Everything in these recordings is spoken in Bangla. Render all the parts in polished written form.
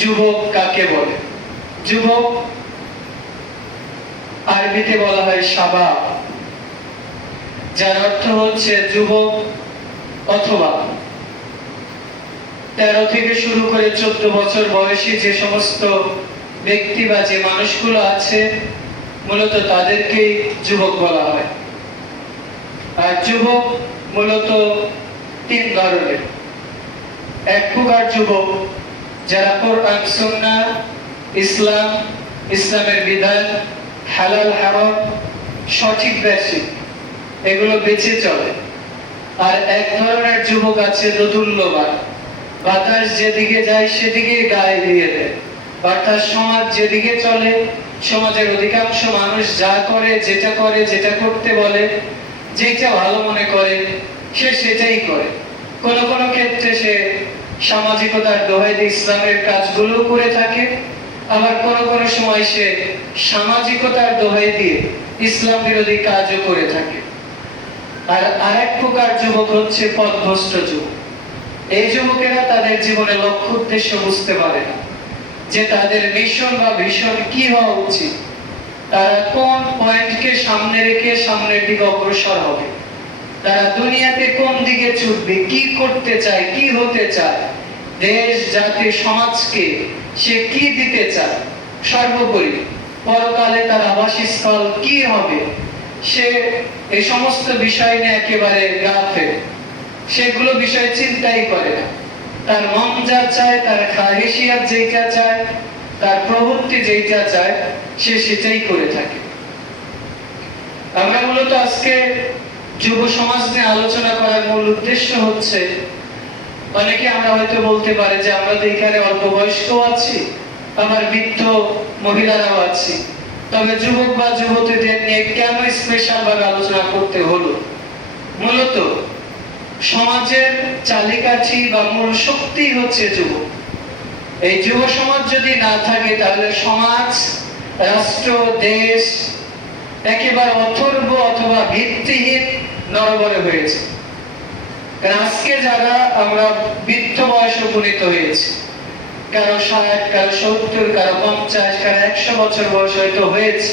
যুবক কাকে বলে? যুবক আরবিতে বলা হয় শাবাব, যার অর্থ হচ্ছে যুবক অথবা 13 থেকে শুরু করে 14 বছর বয়সী যে সমস্ত ব্যক্তি বা যে মানুষগুলো আছে মূলত তাদেরকেই যুবক বলা হয়। আর যুবক মূলত 3 ধরনের। এক প্রকার যুবক যারা কোরআন সুন্নাহ, ইসলামের বিধান, হালাল হারাম সঠিক বেসিক এগুলো বেঁচে চলে। আর এক ধরনের যুবক আছে দোদুল্যমান, বাতাস যেদিকে যায় সেদিকে গায়ে দিয়ে দেয়, অর্থাৎ সমাজ যেদিকে চলে, সমাজের অধিকাংশ মানুষ যা করে, যেটা করতে বলে, যেটা ভালো মনে করে সে সেটাই করে। কোন কোন ক্ষেত্রে সে সামাজিকতার দোহাই দিয়ে ইসলামের কাজগুলো করে থাকে, আবার কোন কোন সময় সে সামাজিকতার দোহাই দিয়ে ইসলাম বিরোধী কাজও করে থাকে। আর আরেক প্রকার যুবক হচ্ছে পথভ্রষ্ট যুবক। এই যুবকেরা তাদের জীবনে লক্ষ্য উদ্দেশ্য বুঝতে পারে না, যে তাদের মিশন বা ভিশন কি হওয়া উচিত, তারা কোন পয়েন্টকে সামনে রেখে সামনের দিকে অগ্রসর হবে, তারা দুনিয়াতে কোন দিকে ছুটবে, কি করতে চায়, কি হতে চায়, দেশ জাতি সমাজকে সে কি দিতে চায়, সর্বোপরি পরকালে তার আবাসস্থল কি হবে, সে এই সমস্ত বিষয় নিয়ে একেবারে গাফেল। সেগুলো বিষয় চিন্তাই করে না। তার মন যা চায়, তার খাহিশিয়াত যেটা চায়, তার প্রবৃত্তি যেটা চায়, সে সেটাই করে থাকে। আমরা মূলত আজকে যুব সমাজ নিয়ে আলোচনা করার মূল উদ্দেশ্য হচ্ছে, অনেকে আমরা হয়তো বলতে পারে যে আমরা তো এখানে অল্প বয়স্ক আছি, আবার বৃদ্ধ মহিলারাও আছি, তবে যুবক বা যুবতীদের নিয়ে কেন স্পেশাল ভাবে আলোচনা করতে হলো? মূলত সমাজের চালিকাঠি বা মূল শক্তি হচ্ছে যুবক। এই যুব সমাজ যদি না থাকে তাহলে সমাজ, রাষ্ট্র, দেশ একেবারে অথর্ব অথবা ভিত্তিহীন নরবরে হয়েছে। কারণ আজকে যারা আমরা বৃদ্ধ বয়সে উপনীত হয়েছি, কারো 60, কারো 70, কারো 50, কারো 100 বছর বয়স হয়তো হয়েছে,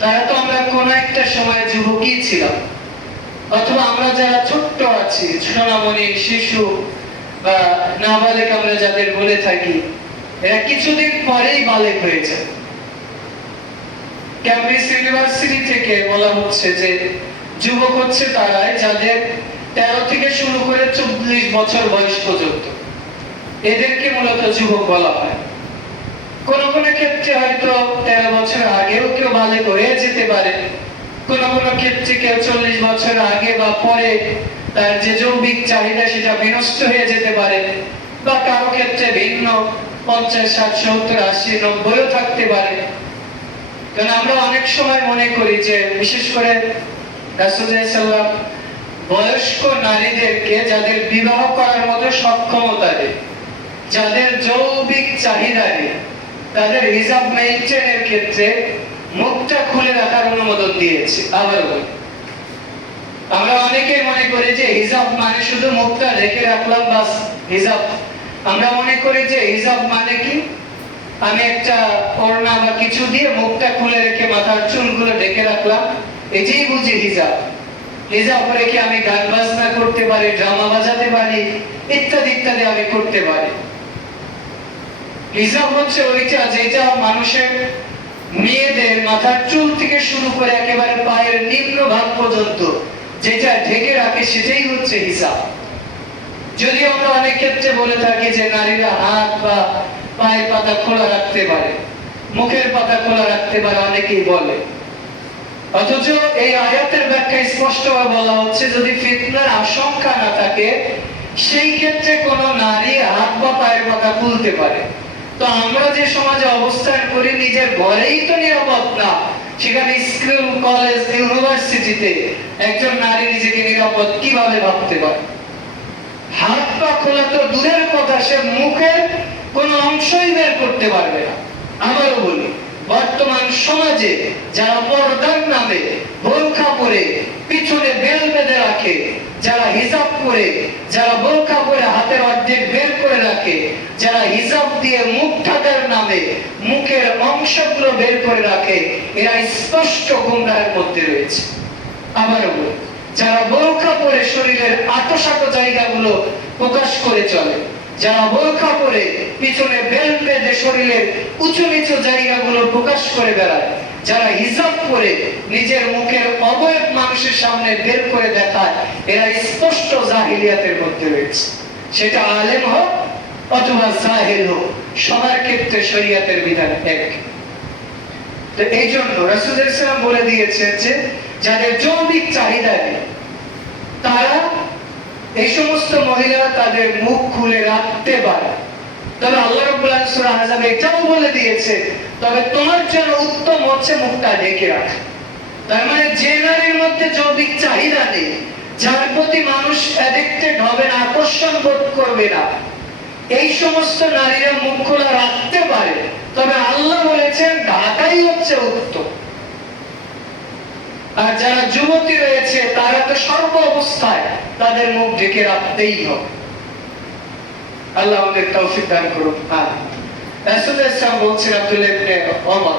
তারা তো আমরা কোন একটা সময় যুবকই ছিলাম। অথবা আমরা যারা ছোট্ট আছি, সোনামণি, শিশু বা নাবালেক আমরা যাদের বলে থাকি, এরা কিছুদিন পরেই বালেক হয়েছে। ক্যামব্রিজ ইউনিভার্সিটি থেকে বলা হচ্ছে যে যুবক হচ্ছে তারাই যাদের 13 থেকে শুরু করে 40 বছর বয়স পর্যন্ত, এদেরকে মূলত যুবক বলা হয়। কোন কোন ক্ষেত্রে হয়তো 13 বছর আগেও কেউ বালেক হয়ে যেতে পারে, কোন কোন ক্ষেত্রে কেউ 40 বছর আগে বা পরে তার যে যৌবিক চাহিদা সেটা বিনষ্ট হয়ে যেতে পারে, বা কারো ক্ষেত্রে ভিন্ন 50, 60, 70, 80, 90ও থাকতে পারে। কারণ আমরা অনেক সময় মনে করি যে বিশেষ করে রাসূল সাল্লাল্লাহু আলাইহি ওয়াসাল্লাম বয়স্ক নারীদেরকে, যাদের বিবাহ করার মতো সক্ষমতা নেই, যাদের যৌবিক চাহিদা নেই, তাদের হিজাব মেইনটেইনের ক্ষেত্রে মুখটা খুলে রাখার অনুমোদন দিয়েছে। আবার আমরা অনেকেই মনে করি যে হিজাব মানে শুধু মুখটা ঢেকে রাখলাম বাস হিজাব। আমরা মনে করি যে হিজাব মানে কি, আমি একটা ওড়না বা কিছু দিয়ে মুখটা খুলে রেখে মাথার চুলগুলো ঢেকে রাখলাম, এটাই বুঝি হিজাব। হিজাব রেখে আমি গান বাজনা করতে পারি, ড্রামা বাজাতে পারি, ইত্যাদি ইত্যাদি আমি করতে পারি। হিজাব হচ্ছে ওইটা যেটা মানুষের, মেয়েদের মাথার চুল থেকে শুরু করে একেবারে পায়ের নিম্ন ভাগ পর্যন্ত যেটা ঢেকে রাখে, সেটাই হচ্ছে হিজাব। যদি আমরা অনেক ক্ষেত্রে বলে থাকি যে নারীরা হাত বা পায়ের পাতা খোলা রাখতে পারে, মুখের পাতা খোলা রাখতে পারে, অনেকেই বলে। অথচ এই আয়াতের ব্যাখ্যায় স্পষ্টভাবে বলা হচ্ছে, যদি ফিতনার আশঙ্কা না থাকে সেই ক্ষেত্রে কোন নারী হাত বা পায়ের পাতা খুলতে পারে। তো আমরা যে সমাজে অবস্থান করি, নিজের ঘরেই তো নিরাপদ না, সেখানে স্কুল, কলেজ, ইউনিভার্সিটিতে একজন নারী নিজেকে নিরাপদ কিভাবে ভাবতে পারে? হাত পা খোলা তো দূরের কথা, সে মুখের কোন অংশই বের করতে পারবে না। আবারও বলি, বর্তমান সমাজে যারা পর্দার নামে বোরকা পরে পিছনে বেল বেঁধে রাখে, যারা হিজাব করে, যারা বোরকা পরে হাতের অর্ধেক বের করে রাখে, যারা হিজাব দিয়ে মুখ ঢাকার নামে মুখের অংশগুলো বের করে রাখে, এরা স্পষ্ট গুমরাহের মধ্যে রয়েছে। আবারও যারা বোরকা পরে শরীরের আঁটসাঁট জায়গাগুলো প্রকাশ করে চলে, যারা বোরকা পরে পিছনে বেল্ট বেঁধে শরীরের উঁচু নিচু জায়গাগুলো প্রকাশ করে বেড়ায়, যারা হিজাব পরে নিজের মুখের অবয়ব মানুষের সামনে বের করে দেখায়, এরা স্পষ্ট জাহিলিয়াতের মধ্যে রয়েছে। সেটা আলেম হোক অথবা জাহিল হোক, সবার ক্ষেত্রে শরীয়তের বিধান এক। তো এই জন্য রাসূল সাল্লাল্লাহু আলাইহি ওয়াসাল্লাম বলে দিয়েছেন যে যাদের যৌবিক চাহিদা নেই, তারা এই সমস্ত মহিলারা তাদের মুখ খুলে রাখতে পারে। তবে আল্লাহ রাব্বুল আলামিন সূরা আহজাবে এটাও বলে দিয়েছে, তবে তোমার জন্য উত্তম হচ্ছে মুখটা ঢেকে রাখা। তার মানে যে নারীর মধ্যে যৌবিক চাহিদা নেই, যার প্রতি মানুষ অ্যাডিক্টেড হবে না, আকর্ষণ বোধ করবে না, এই সমস্ত নারীরা মুখ খোলা রাখতে পারে। তবে আল্লাহ বলেছেন ঢাকাই হচ্ছে উত্তম। আর যারা যুবতী রয়েছে তারা তো সর্ব অবস্থায় তাদের মুখ ঢেকে রাখতেই হবে। আল্লাহ আমাদের তৌফিক দান করুন। রাসূলুল্লাহ সাল্লাল্লাহু বলছেন, আব্দুল্লাহ ইবনে ওমর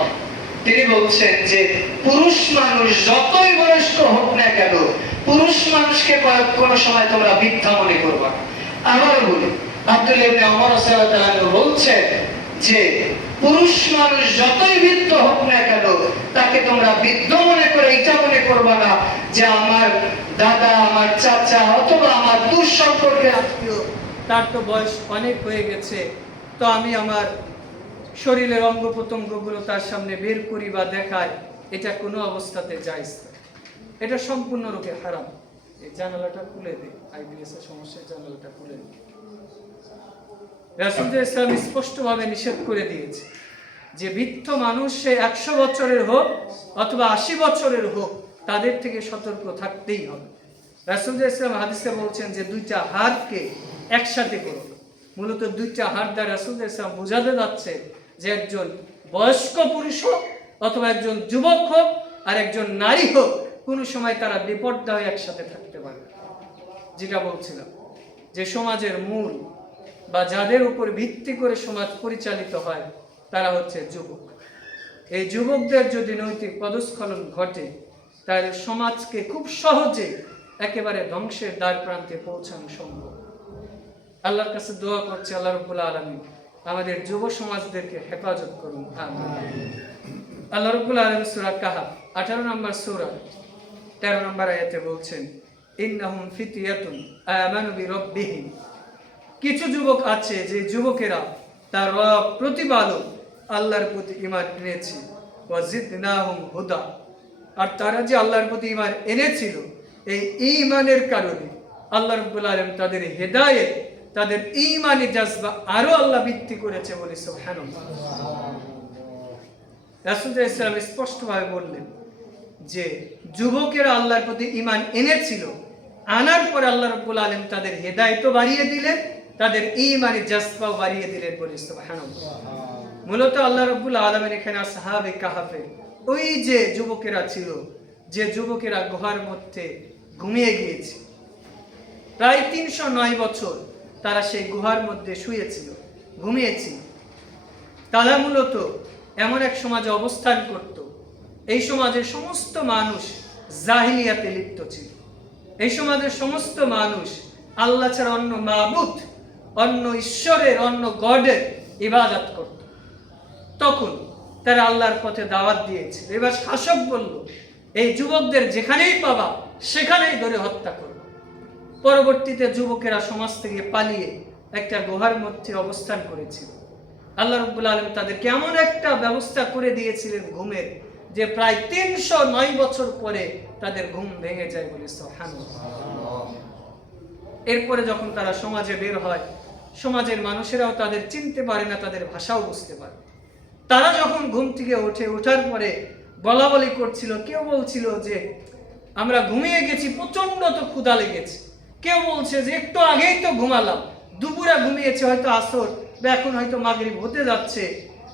তিনি বলছেন যে পুরুষ মানুষ যতই বয়স্ক হোক না কেন, পুরুষ মানুষকে কোনো সময় তোমরা বৃদ্ধা মনে করবা। আবার বলি, আব্দুল্লাহ ইবনে ওমর রাদিয়াল্লাহু তাআলা বলছেন যে পুরুষ মানুষ যতই বৃদ্ধ হোক না কেন, তাকে তোমরা বৃদ্ধ মনে করে এটা মনে করবা না যে আমার দাদা, আমার চাচা অথবা আমার দূর সম্পর্কের আত্মীয়, তার তো বয়স অনেক হয়ে গেছে, তো আমি আমার শরীরের অঙ্গ প্রত্যঙ্গগুলো তার সামনে বের করি বা দেখাই, এটা কোনো অবস্থাতে জায়েজ না। এটা সম্পূর্ণরূপে হারাম। এই জানালাটা খুলে দে, আইবিএস এর সমস্যা, জানালাটা খুলে দে। রাসূল ইসলাম স্পষ্টভাবে নিষেধ করে দিয়েছে যে বৃদ্ধ মানুষ সে 100 বছরের হোক অথবা 80 বছরের হোক, তাদের থেকে সতর্ক থাকতেই হবে। রাসূল ইসলাম হাদিসে বলছেন যে দুইটা হাতকে একসাথে করো। মূলত দুইটা হাত দ্বারা রাসূল ইসলাম বোঝাতে যাচ্ছে যে একজন বয়স্ক পুরুষ হোক অথবা একজন যুবক হোক আর একজন নারী হোক, কোনো সময় তারা বেপরদা হয়ে একসাথে থাকতে পারে। যেটা বলছিলাম যে সমাজের মূল বা যাদের উপর ভিত্তি করে সমাজ পরিচালিত হয় তারা হচ্ছে যুবক। এই যুবকদের যদি নৈতিক পদস্খলন ঘটে, তাহলে সমাজকে খুব সহজে একেবারে ধ্বংসের দ্বার প্রান্তে পৌঁছানো সম্ভব। আল্লাহর কাছে দোয়া করছে আল্লাহ রাব্বুল আলামিন আমাদের যুব সমাজদেরকে হেফাজত করুন, আমিন। আল্লাহ রাব্বুল আলামিন সূরা কাহাফ 18 নম্বর সূরা 13 নম্বর আয়াতে বলছেন, ইন্নাহুম ফিতয়াতুন আমানু বিরাব্বিহিম। কিছু যুবক আছে যে যুবকেরা তার রব প্রতিপালক আল্লাহর প্রতি ঈমান এনেছে, ওয়া জিদনাহুম হুদা। আর তারা যে আল্লাহর প্রতি ঈমান এনেছিল, এই ঈমানের কারণে আল্লাহ রাব্বুল আলামিন তাদের হেদায়েত, তাদের ঈমানি জাযবা আরো আল্লাহ বৃদ্ধি করেছে বলে সুবহানাল্লাহ। রাসূল ইসলাম স্পষ্টভাবে বললেন যে যুবকেরা আল্লাহর প্রতি ঈমান এনেছিল, আনার পর আল্লাহ রাব্বুল আলামিন তাদের হেদায়েতও বাড়িয়ে দিলেন, তাদের ঈমানি জাযবাও বাড়িয়ে দিলেন বলে সুবহানাল্লাহ। মূলত আল্লাহ রাব্বুল আলামিন এখানে আসহাবে কাহাফে ওই যে যুবকেরা ছিল, যে যুবকেরা গুহার মধ্যে ঘুমিয়ে গিয়েছে, প্রায় 309 বছর তারা সেই গুহার মধ্যে শুয়েছিল, ঘুমিয়েছিল। তারা মূলত এমন এক সমাজে অবস্থান করত, এই সমাজের সমস্ত মানুষ জাহিলিয়াতে লিপ্ত ছিল। এই সমাজের সমস্ত মানুষ আল্লাহ ছাড়া অন্য মাবুদ, অন্য ঈশ্বরের, অন্য গডের ইবাদত করত। তখন তারা আল্লাহর পথে দাওয়াত দিয়েছে। এবার শাসক বলল, এই যুবকদের যেখানেই পাবা সেখানেই ধরে হত্যা করো। পরবর্তীতে যুবকেরা সমাজ থেকে পালিয়ে একটা গুহার মধ্যে অবস্থান করেছিল। আল্লাহ রাব্বুল আলামিন তাদেরকে এমন একটা ব্যবস্থা করে দিয়েছিলেন ঘুমের, যে প্রায় 309 বছর পরে তাদের ঘুম ভেঙে যায় বলে সুবহানাল্লাহ। এরপরে যখন তারা সমাজে বের হয়, সমাজের মানুষেরাও তাদের চিনতে পারে না, তাদের ভাষাও বুঝতে পারে। তারা যখন ঘুম থেকে ওঠার পরে বলা বলি করছিল, কেউ বলছিল যে আমরা ঘুমিয়ে গেছি, প্রচন্ড তো ক্ষুধা লেগেছে। কেউ বলছে যে একটু আগেই তো ঘুমালাম, দুপুরে ঘুমিয়েছে, হয়তো আসর বা এখন হয়তো মাগরিব হতে যাচ্ছে।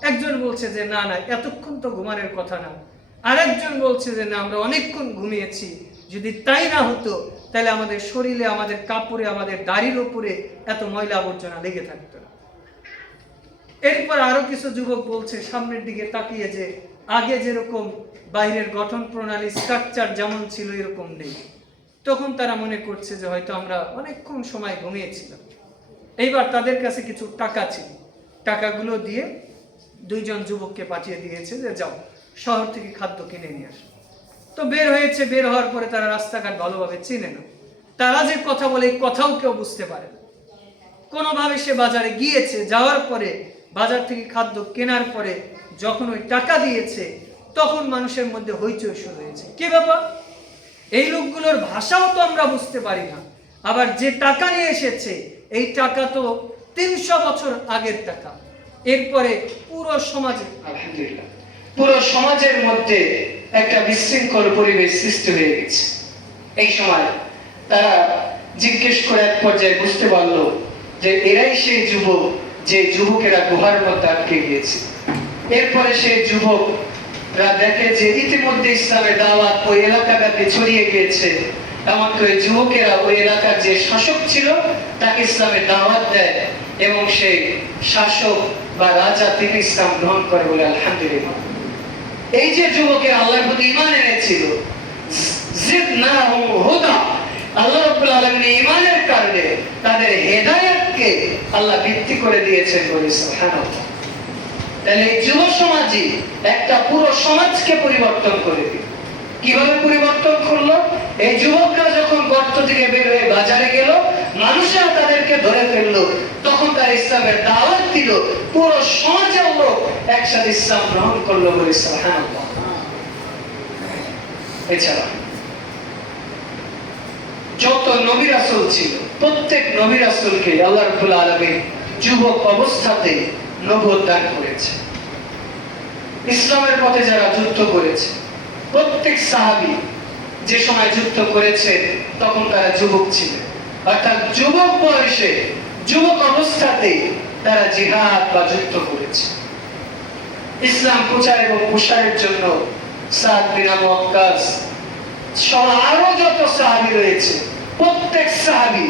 একজন বলছে যে না না, এতক্ষণ তো ঘুমানোর কথা না। আরেকজন বলছে যে না, আমরা অনেকক্ষণ ঘুমিয়েছি, যদি তাই না হতো তাহলে আমাদের শরীরে, আমাদের কাপড়ে, আমাদের দাড়ির উপরে এত ময়লা আবর্জনা লেগে থাকতো না। এরপর আরো কিছু যুবক বলছে সামনের দিকে তাকিয়ে যে আগে যেরকম বাইরের গঠন প্রণালী, স্ট্রাকচার যেমন ছিল এরকম নেই। তখন তারা মনে করছে যে হয়তো আমরা অনেকক্ষণ সময় ঘুমিয়েছিলাম। এইবার তাদের কাছে কিছু টাকা ছিল, টাকাগুলো দিয়ে দুইজন যুবককে পাঠিয়ে দিয়েছে যে যাও শহর থেকে খাদ্য কিনে নিয়ে আসো। তো বের হয়েছে, বের হওয়ার পরে তারা রাস্তাঘাট ভালোভাবে চিনে না, তারা যে কথা বলে এই কথাও কেউ বুঝতে পারে না। কোনোভাবে সে বাজারে গিয়েছে, যাওয়ার পরে বাজার থেকে খাদ্য কেনার পরে যখন ওই টাকা দিয়েছে তখন মানুষের মধ্যে হইচই শুরু হয়েছে। কি ব্যাপার, এই লোকগুলোর ভাষাও তো আমরা বুঝতে পারি না, আবার যে টাকা নিয়ে এসেছে এই টাকা তো 300 বছর আগের টাকা। এরপরে পুরো সমাজে, আলহামদুলিল্লাহ, পুরো সমাজের মধ্যে একটা বিশৃঙ্খল পরিবেশ সৃষ্টি হয়ে গেছে। এই সময় তারা জিজ্ঞেস করে এক পর্যায়ে বুঝতে পারলো যে এরাই সেই যুবক যে যুবকেরা গুহার মধ্যে আটকে গিয়েছে। এরপরে সেই যুবকরা দেখে যে ইতিমধ্যে ইসলামের দাওয়াত ওই এলাকাটাতে ছড়িয়ে গিয়েছে। এমনকি ওই যুবকেরা ওই এলাকার যে শাসক ছিল তাকে ইসলামের দাওয়াত দেয় এবং সেই শাসক বা রাজা তিনি ইসলাম গ্রহণ করে বলে আলহামদুলিল্লাহ। এই যে যুবকের আল্লাহর প্রতি ঈমান এনেছিল, জিদনাহুম হুদা, আল্লাহ রাব্বুল আলামিন ঈমানের কারণে তাদের হেদায়েতকে আল্লাহ বৃদ্ধি করে দিয়েছেন বলে সুবহানাল্লাহ। তাহলে এই যুব সমাজই একটা পুরো সমাজকে পরিবর্তন করে দিল। কিভাবে পরিবর্তন করলো? এই যুবকরা যখন গর্ত থেকে বের হয়ে বাজারে গেল, মানুষেরা তাদেরকে ধরে ফেললো, তখন তার ইসলামের দাওয়াত দিল, পুরো সমাজের লোক একসাথে ইসলাম গ্রহণ করলো বলে সুবহানাল্লাহ। এছাড়া যত নবী রাসূল ছিল প্রত্যেক নবী রাসূলকে আল্লাহ রাব্বুল আলামিন যুবক অবস্থাতে নবুয়ত দান করেছে। ইসলামের পথে যারা যুদ্ধ করেছে প্রত্যেক সাহাবী যে সময় যুদ্ধ করেছে তখন তারা যুবক ছিলেন, অর্থাৎ যুবক বয়সে, যুবক অবস্থাতে তারা জিহাদ বা যুদ্ধ করেছে। ইসলাম প্রচার এবং প্রসারের জন্য সাদ বিন আবু ওয়াক্কাস সহ আরো যত সাহাবী রয়েছে প্রত্যেক সাহাবী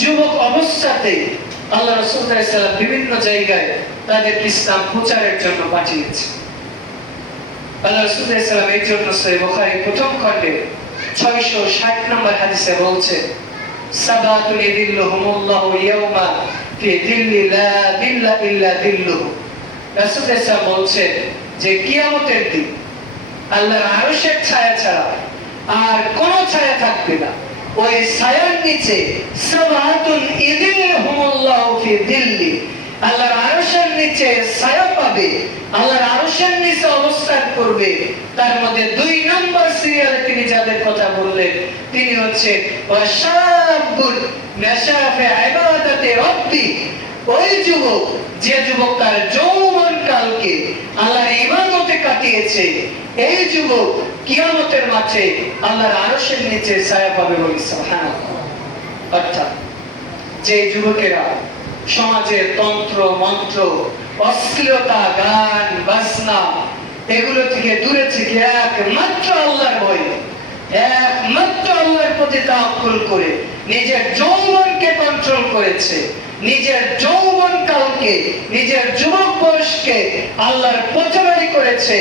যুবক অবস্থাতে আল্লাহ রাসূল সাল্লাল্লাহু আলাইহি ওয়াসাল্লাম বিভিন্ন জায়গায় তাদের ইসলাম প্রচারের জন্য পাঠিয়েছে। আল্লাহ রাসূল সাল্লাল্লাহু আলাইহি ওয়াসাল্লাম এর জন্য সহিহ বুখারী প্রথম খণ্ডে 660 নম্বর হাদিসে বলছে, সাবাতুন ইযিল্লুহুমুল্লাহু ইয়াওমা ফি যিল্লি লা যিল্লা ইল্লা যিল্লুহু। রাসূল সাল্লাল্লাহু আলাইহি ওয়াসাল্লাম বলছেন যে কিয়ামতের দিন আল্লাহর আরশের ছায়া ছাড়া আর কোনো ছায়া থাকবে না। ওই ছায়ার নিচে সাবাতুন ইযিল্লুহুমুল্লাহু ফি যিল্লি, আল্লাহর আরশের নিচে ছায়া পাবে, আল্লাহর আরশের নিচে অবস্থান করবে। তার মধ্যে 2 নম্বর সিরিয়ালে তিনি যাদের কথা বললেন তিনি হচ্ছে ওয়াশাবুন নাশা ফি ইবাদাতি রাব্বি, ওই যুবক যে যুবক তার যৌবন কালকে আল্লাহর ইবাদতে কাটিয়েছে, এই যুবক কিয়ামতের মাঠে আল্লাহর আরশের নিচে ছায়া পাবে বলে সুবহানাল্লাহ। অর্থাৎ যে যুবকেরা সমাজের তন্ত্র মন্ত্র, অশ্লীলতা, গান বাজনা এগুলো থেকে দূরে থেকে একমাত্র আল্লাহর ভয়, একমাত্র আল্লাহর প্রতি তাওয়াক্কুল করে নিজের যৌবনকে কন্ট্রোল করেছে, নিজের যৌবন কালকে, নিজের যুবক বয়সকে আল্লাহর পথগামী করেছে,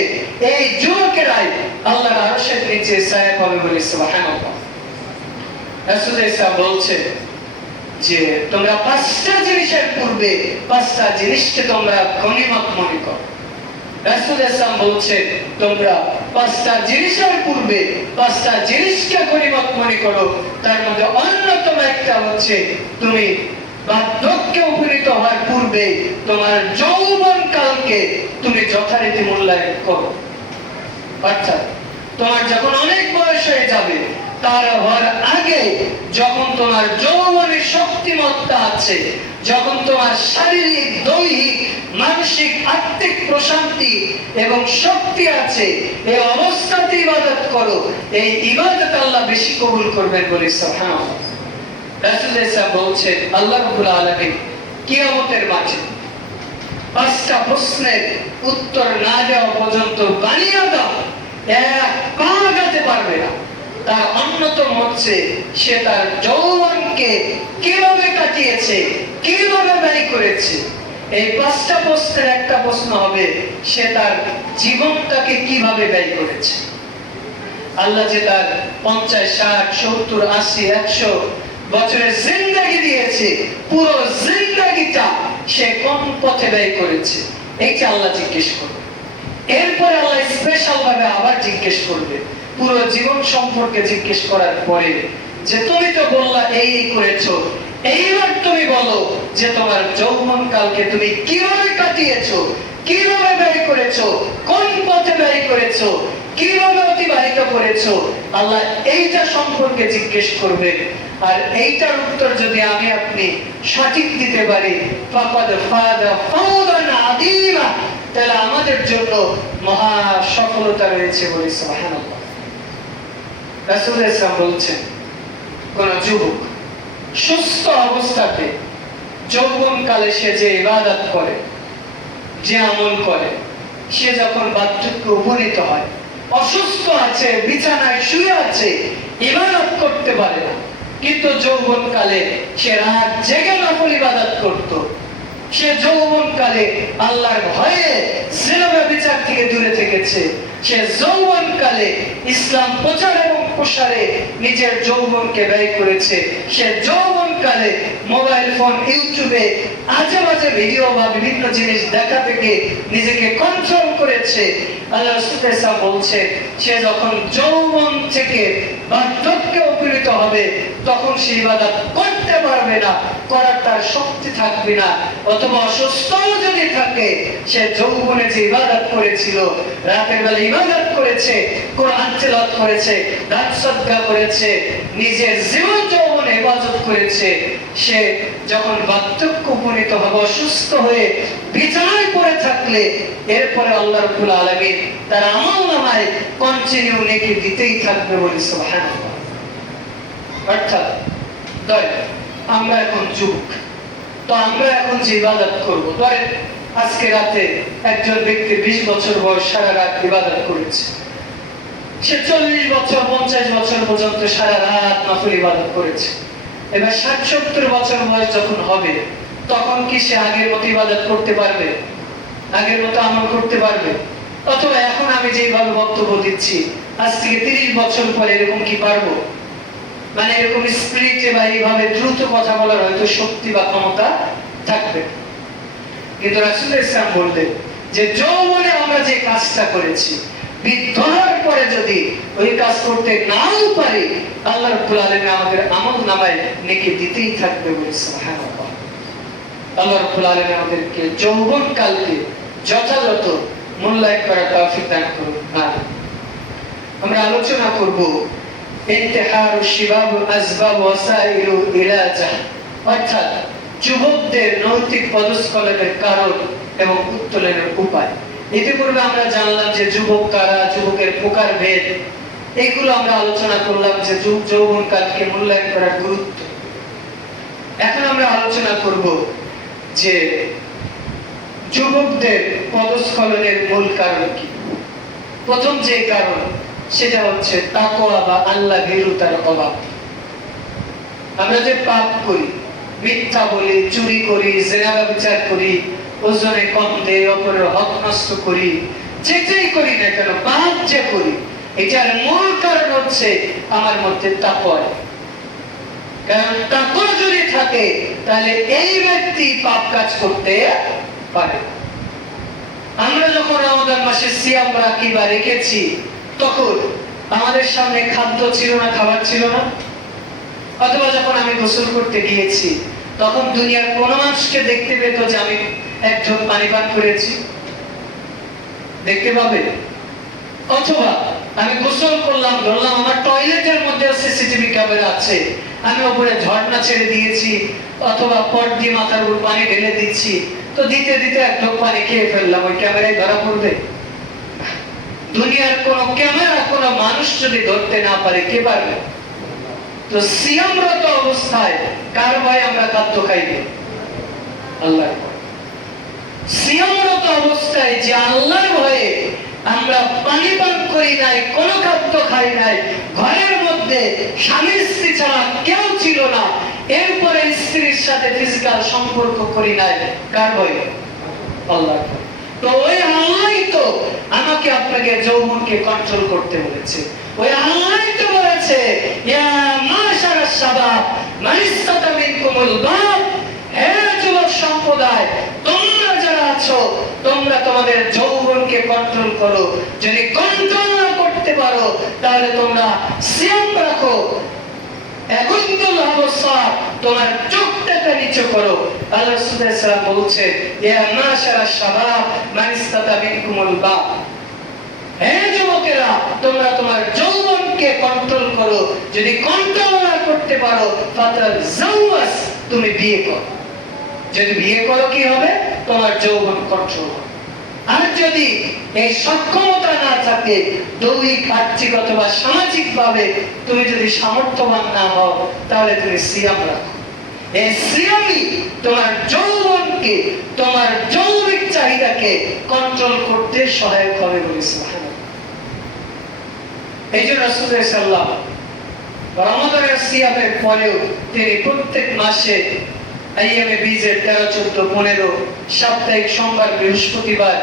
এই যুবকেরাই আল্লাহর আরশের নিচে ছায়া পাবে বলে সুবহানাল্লাহ। রাসূল সাল্লাল্লাহু বলছে যে তোমরা 5টা জিনিসের পূর্বে 5টা জিনিসকে তোমরা গনিমত মনে করো। রাসূল সাল্লাল্লাহু বলছে তোমরা 5টা জিনিসের পূর্বে 5টা জিনিসকে গনিমত মনে করো। তার মধ্যে অন্যতম একটা হচ্ছে তুমি বার্ধক্যে উপনীত হওয়ার পূর্বে তোমার যৌবন কালকে তুমি যথারীতি মূল্যায়ন করো। অর্থাৎ তোমার যখন অনেক বয়স হয়ে যাবে তার হওয়ার আগে যখন তোমার যৌবনের শক্তিমত্তা আছে, যখন তোমার শারীরিক, দৈহিক, মানসিক, আত্মিক প্রশান্তি এবং শক্তি আছে, এই অবস্থাতে ইবাদত করো। এই ইবাদত আল্লাহ বেশি কবুল করবেন বলে সুবহানাল্লাহ। রাসূল সাল্লাল্লাহু বলছেন আল্লাহ রাব্বুল আলামিন কিয়ামতের মাঠে 5টা প্রশ্নের উত্তর না দেওয়া পর্যন্ত বানিয়ে দাও এক পা আগাতে পারবে না। তার অন্যতম হচ্ছে সে তার যৌবনকে কিভাবে কাটিয়েছে, কিভাবে ব্যয় করেছে। এই 5টা প্রশ্নের একটা প্রশ্ন হবে সে তার জীবনটাকে কিভাবে ব্যয় করেছে। আল্লাহ যে তার 50, 60, 70, 80, 100 বছরের জিন্দেগি দিয়েছে, পুরো জিন্দেগিটা সে কোন পথে ব্যয় করেছে, এইটা আল্লাহ জিজ্ঞেস করবে। এরপরে আল্লাহ স্পেশাল ভাবে আবার জিজ্ঞেস করবে, পুরো জীবন সম্পর্কে জিজ্ঞেস করার পরে যে তুমি তো বললা এই করেছো, এইবার তুমি বলো যে তোমার যৌবন কালকে তুমি কিভাবে কাটিয়েছো, কিভাবে ব্যয় করেছো, কোন পথে ব্যয় করেছো, কিভাবে অতিবাহিত করেছো। আল্লাহ এইটা সম্পর্কে জিজ্ঞেস করবে। আর এইটার উত্তর যদি আমি আপনি সঠিক দিতে পারি, ফাকাদ ফাদা ফাওদান আযীমা, তাহলে আমাদের জন্য মহা সফলতা রয়েছে বলে সুবহানাল্লাহ। রাসূল সাল্লাল্লাহু বলছেন, কোন যুবক সুস্থ অবস্থাতে যৌবন কালে সে যে ইবাদত করে, যে আমল করে, সে যখন বার্ধক্যে উপনীত হয়, অসুস্থ আছে, বিছানায় শুয়ে আছে, ইবাদত করতে পারে না, কিন্তু যৌবন কালে সে রাত জেগে নফল ইবাদত করত। সে যৌবন কালে আল্লাহর ভয়ে জিনা ব্যভিচার থেকে দূরে থেকেছে। সে যৌবন কালে ইসলাম প্রচার এবং প্রসারে নিজের যৌবনকে ব্যয় করেছে। সে যৌবন কালে মোবাইল ফোন, ইউটিউবে আজে বাজে ভিডিও বা বিভিন্ন জিনিস দেখা থেকে নিজেকে কন্ট্রোল করেছে। আল্লাহ রাসূল সাল্লাল্লাহু বলছে, সে যখন যৌবন থেকে বার্ধক্যে উপনীত হবে তখন সে ইবাদত করতে পারবে না, করার তার শক্তি থাকবে না। অথবা অসুস্থও যদি থাকে, সে যৌবনে যে ইবাদত করেছিল, রাতের বেলা ইবাদত করেছে, কোরআন তেলাওয়াত করেছে, দান সদকা করেছে, নিজের জীবন যৌবনে ইবাদত করেছে, সে যখন বার্ধক্যে উপনীত হবে, অসুস্থ হয়ে বিছানায় পড়ে থাকলে এরপরে আল্লাহ রাব্বুল আলামিন তার আমলনামায় কন্টিনিউ নেকি দিতেই থাকবে বলে সুবহানাল্লাহ। অর্থাৎ আমরা এখন যুবক, তো আমরা এখন যে ইবাদত করব, ধরেন আজকে রাতে একজন ব্যক্তি 20 বছর বয়স সারা রাত ইবাদত করেছে, সে 40 বছর 50 বছর পর্যন্ত সারা রাত নফল ইবাদত করেছে। এবার 60-70 বছর বয়স যখন হবে তখন কি সে আগের মতো ইবাদত করতে পারবে, আগের মতো আমল করতে পারবে? অথবা এখন আমি যেভাবে বক্তব্য দিচ্ছি, আজ থেকে 30 বছর পরে এরকম কি পারবো? মানে এরকম স্পিরিটে বা এইভাবে দ্রুত কথা বলার হয়তো শক্তি বা ক্ষমতা থাকবে। কিন্তু রাসূল ইসলাম বললেন যে যৌবনে আমরা যে কাজটা করেছি, বৃদ্ধ হওয়ার পরে যদি ওই কাজ করতে নাও পারি, আল্লাহ রাব্বুল আলামিন আমাদের আমলনামায় নেকি দিতেই থাকবে বলে সুবহানাল্লাহ। আল্লাহ রাব্বুল আলামিন আমাদেরকে যৌবন কালকে যথাযথ মূল্যায়ন করার তৌফিক দান করুন। আমরা আলোচনা করব ইন্তিহারু শিবাব আসবাব ওয়াসাইলু ইলাজা, অর্থাৎ যুবকদের নৈতিক পদস্খলনের কারণ এবং উত্তোলনের উপায়। ইতিপূর্বে আমরা জানলাম যে যুবক কারা, যুবকের প্রকারভেদ, এগুলো আমরা আলোচনা করলাম যে যৌবন কালকে মূল্যায়ন করার গুরুত্ব। এখন আমরা আলোচনা করব যে যুবকদের পদস্খলনের মূল কারণ কি। প্রথম যে কারণ সেটা হচ্ছে তাকওয়া বা আল্লাহ ভীরুতার অভাব। আমরা যে পাপ করি, মিথ্যা বলি, চুরি করি, জিনা ব্যভিচার করি, ওজনে কম দেই, অপরের হক নষ্ট করি, যেটাই করি না কেন, পাপ যে করি, এটার মূল কারণ হচ্ছে আমার মধ্যে তাকওয়া। কারণ তাকওয়া যদি থাকে তাহলে এই ব্যক্তি পাপ কাজ করতে পারে। আমরা যখন রমাদান মাসে সিয়াম রাখি বা রেখেছি, তখন আমাদের সামনে খাদ্য ছিল না, খাবার ছিল না। অথবা যখন আমি গোসল করতে গিয়েছি তখন দুনিয়ার কোন মানুষকে দেখতে পেত যে আমি এক ঢোক পানি পান করেছি? দেখতে পাবে? অথবা আমি গোসল করলাম, ধরলাম আমার টয়লেটের মধ্যে সিসিটিভি ক্যামেরা আছে, আমি উপরে ঝর্ণা ছেড়ে দিয়েছি, অথবা পট দিয়ে মাথার উপর পানি ঢেলে দিচ্ছি, তো দিতে দিতে এক ঢোক পানি খেয়ে ফেললাম, ওই ক্যামেরায় ধরা পড়বে? দুনিয়ার কোন ক্যামেরা কোন মানুষ যদি ধরতে না পারে, কে পারবে? তো সিয়ামরত অবস্থায় কার ভয়ে আমরা খাদ্য খাইব? আল্লাহর ভয়ে। সিয়ামরত অবস্থায় যে আল্লাহর ভয়ে আমরা পানি পান করি নাই, কোন খাদ্য খাই নাই, ঘরের মধ্যে মধ্যে স্বামী স্ত্রী ছাড়া কেউ ছিল না, এরপরে স্ত্রীর সাথে ফিজিক্যাল সম্পর্ক করি নাই, কার ভয়? আল্লাহ। তো ওই আল্লাহই তো আমাকে আপনাকে যৌবনকে কন্ট্রোল করতে বলেছে। ওই আল্লাহই তো বলেছে ইয়া মাশারাশ শাবাব মান ইসতাতা মিনকুমুল বাত, হে যুবক সম্প্রদায়, তোমরা যারা আছো তোমরা তোমাদের যৌবনকে কন্ট্রোল করো। যদি কন্ট্রোল না করতে পারো তাহলে তোমরা সিয়াম রাখো। এগুনতুল আবসার, তোমার চোখটাকে নিচু করো। আল্লাহ রাসূল সাল্লাল্লাহু আলাইহি ওয়াসাল্লাম বলছেন ইয়া মাশারাশ শাবাব মান ইসতাতা মিনকুমুল বাত, হে যুবকেরা তোমরা তোমার যৌবনকে কন্ট্রোল করো। যদি কন্ট্রোল না করতে পারো ফাতাজাওয়াজ, তুমি বিয়ে করো। যদি বিয়ে করো কি হবে? তোমার যৌবন কন্ট্রোল হবে। আর যদি এই সক্ষমতা না থাকে, দৈহিক, আর্থিক অথবা সামাজিক ভাবে তুমি যদি সামর্থ্যবান না হও, তাহলে তুমি সিয়াম রাখো। এই সিয়ামই তোমার যৌবনকে, তোমার যৌবিক চাহিদাকে কন্ট্রোল করতে সহায়ক হবে বলে সুবহানাল্লাহ। এই জন্য রাসূলুল্লাহ সাল্লাল্লাহু আলাইহি ওয়াসাল্লাম রমাদানের সিয়ামের পরেও তিনি প্রত্যেক মাসে আইয়ামে বীজের 13, 14, 15, সাপ্তাহিক সোমবার, বৃহস্পতিবার,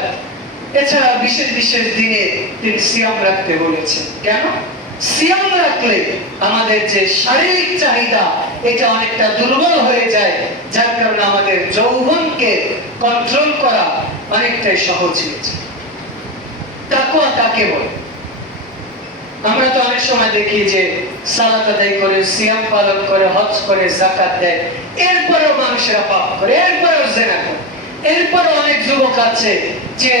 এছাড়া বিশেষ বিশেষ দিনে তিনি সিয়াম রাখতে বলেছেন। কেন? সিয়াম রাখলে আমাদের যে শারীরিক চাহিদা এটা অনেকটা দুর্বল হয়ে যায়, যার কারণে আমাদের যৌবনকে কন্ট্রোল করা অনেকটাই সহজ হয়ে যায়। তাকওয়া কাকে বলে? আমরা তো অনেক সময় দেখি যে সালাত আদায় করে, সিয়াম পালন করে, হজ করে, যাকাত দেয়, এরপরেও মানুষেরা পাপ করে, এরপরেও জিনা করে। এরপরও অনেক যুবক আছে যে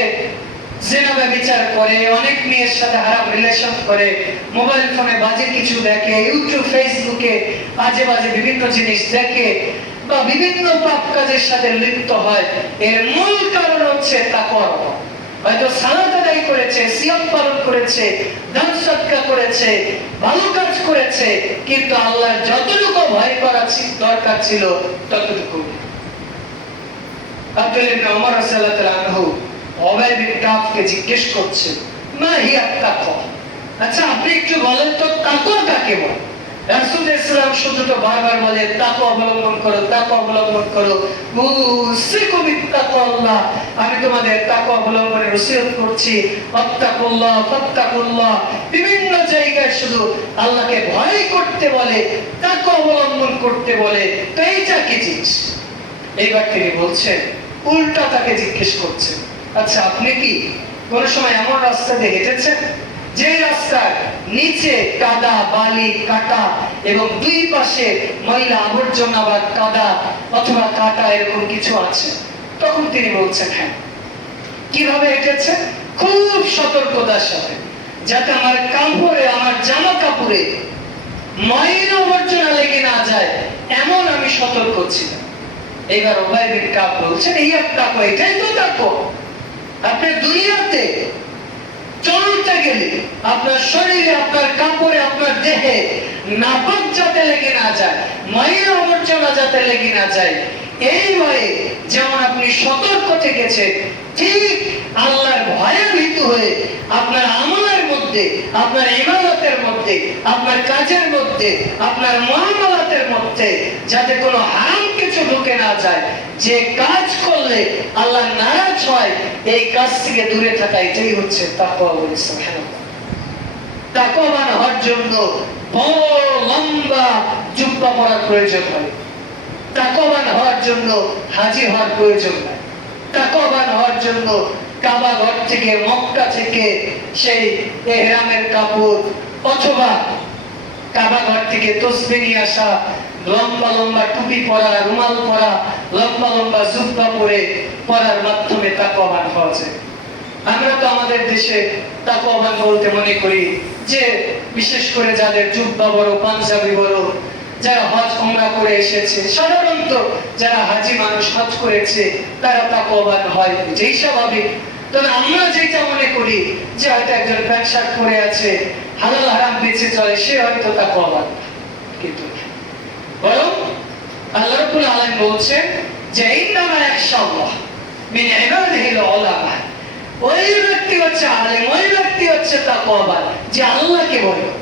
জিনা ব্যভিচার করে, অনেক মেয়ের সাথে হারাম রিলেশন করে, মোবাইল ফোনে বাজে কিছু দেখে, ইউটিউব, ফেসবুকে বাজে বাজে বিভিন্ন জিনিস দেখে বা বিভিন্ন পাপ কাজের সাথে লিপ্ত হয়। এর মূল কারণ হচ্ছে তাকওয়ার অভাব। হয়তো সালাত আদায় করেছে, সিয়াম পালন করেছে, দান সদকা করেছে, ভালো কাজ করেছে, কিন্তু আল্লাহর যতটুকু ভয় করা দরকার ছিল ততটুকু। আব্দুল্লাহ ইবনে ওমর রাদিয়াল্লাহু আনহু উবাই বিন কাবকে জিজ্ঞেস করছে মা হিয়া তাকওয়া, আচ্ছা আপনি একটু বলেন তো তাকওয়া কাকে বলে? রাসূল ইসলাম শুধু তো বারবার বলে তাকওয়া অবলম্বন করো, তাকওয়া অবলম্বন করো, উসিকুম বিত্তাকওয়াল্লাহ, আমি তোমাদের তাকওয়া অবলম্বনের ওসিয়ত করছি, আত্তাকুল্লাহ ফাত্তাকুল্লাহ। বিভিন্ন জায়গায় শুধু আল্লাহকে ভয় করতে বলে, তাকওয়া অবলম্বন করতে বলে। তো এইটা কি জিনিস? এইবার তিনি বলছেন, উল্টা তাকে জিজ্ঞেস করছেন, আচ্ছা আপনি কি কোন সময় এমন রাস্তা দিয়ে হেঁটেছেন যে রাস্তার নিচে কাদা, বালি, কাটা এবং দুই পাশে ময়লা, আবর্জনা বা কাদা অথবা কাটা এরকম কিছু আছে? তখন তিনি বলছেন হ্যাঁ। কিভাবে হেঁটেছে? খুব সতর্কতার সাথে, যাতে আমার কাপড়ে, আমার জামা কাপড়ে ময়লা আবর্জনা লেগে না যায়, এমন আমি সতর্ক ছিলাম। এইবার উবাই বিন কাব বলছেন এই তাকওয়া, এটাই তো তাকওয়া। আপনি দুনিয়াতে চলতে গেলে আপনার শরীরে, আপনার কাপড়ে, আপনার দেহে নাপাক যাতে লেগে না যায়, ময়লা আবর্জনা যাতে লেগে না যায়, এই ভয়ে যেমন আপনি সতর্ক থেকেছেন, ঠিক আল্লাহর ভয়ে ভীত হয়ে আপনার আমলের মধ্যে, আপনার ইবাদতের মধ্যে, আপনার কাজের মধ্যে, আপনার মুআমালাতের মধ্যে যাতে কোনো হারাম কিছু ঢুকে না যায়, যে কাজ করলে আল্লাহ নারাজ হয় এই কাজ থেকে দূরে থাকা, এটাই হচ্ছে তাকওয়া বলে সুবহানাল্লাহ। তাকওয়াবান হওয়ার জন্য বড় লম্বা জুব্বা পরার প্রয়োজন হয়। তাকওয়াবান হওয়ার জন্য হাজী হওয়ার প্রয়োজন নাই। তাকওয়াবান হওয়ার জন্য কাবা ঘর থেকে, মক্কা থেকে সেই ইহরামের কাপড় অথবা কাবা ঘর থেকে তাসবিহ নিয়ে আসা, লম্বা লম্বা টুপি পরা, রুমাল পরা, লম্বা লম্বা জুব্বা পরার মাধ্যমে তাকওয়াবান হওয়া যায়। আমরা তো আমাদের দেশে তাকওয়াবান বলতে মনে করি যে বিশেষ করে যাদের জুব্বা বড়, পাঞ্জাবি বড়, যারা হজ উমরা করে এসেছে, সাধারণত যারা হাজী মানুষ হজ করেছে তারা তাকওয়াবান হয়, যেই স্বাভাবিক। তবে আমরা যেটা মনে করি যে হয়তো একজন প্যান্ট শার্ট পরে আছে, হালাল হারাম বেঁচে চলে, সে হয়তো তাকওয়াবান, কিন্তু বরং আল্লাহ রাব্বুল আলামিন বলছেন যে ইন্নামা ইয়াখশাল্লাহ মিন ইবাদিহিল উলামা, ওই ব্যক্তি হচ্ছে আলেম, ওই ব্যক্তি হচ্ছে তাকওয়াবান যে আল্লাহকে ভয় করে।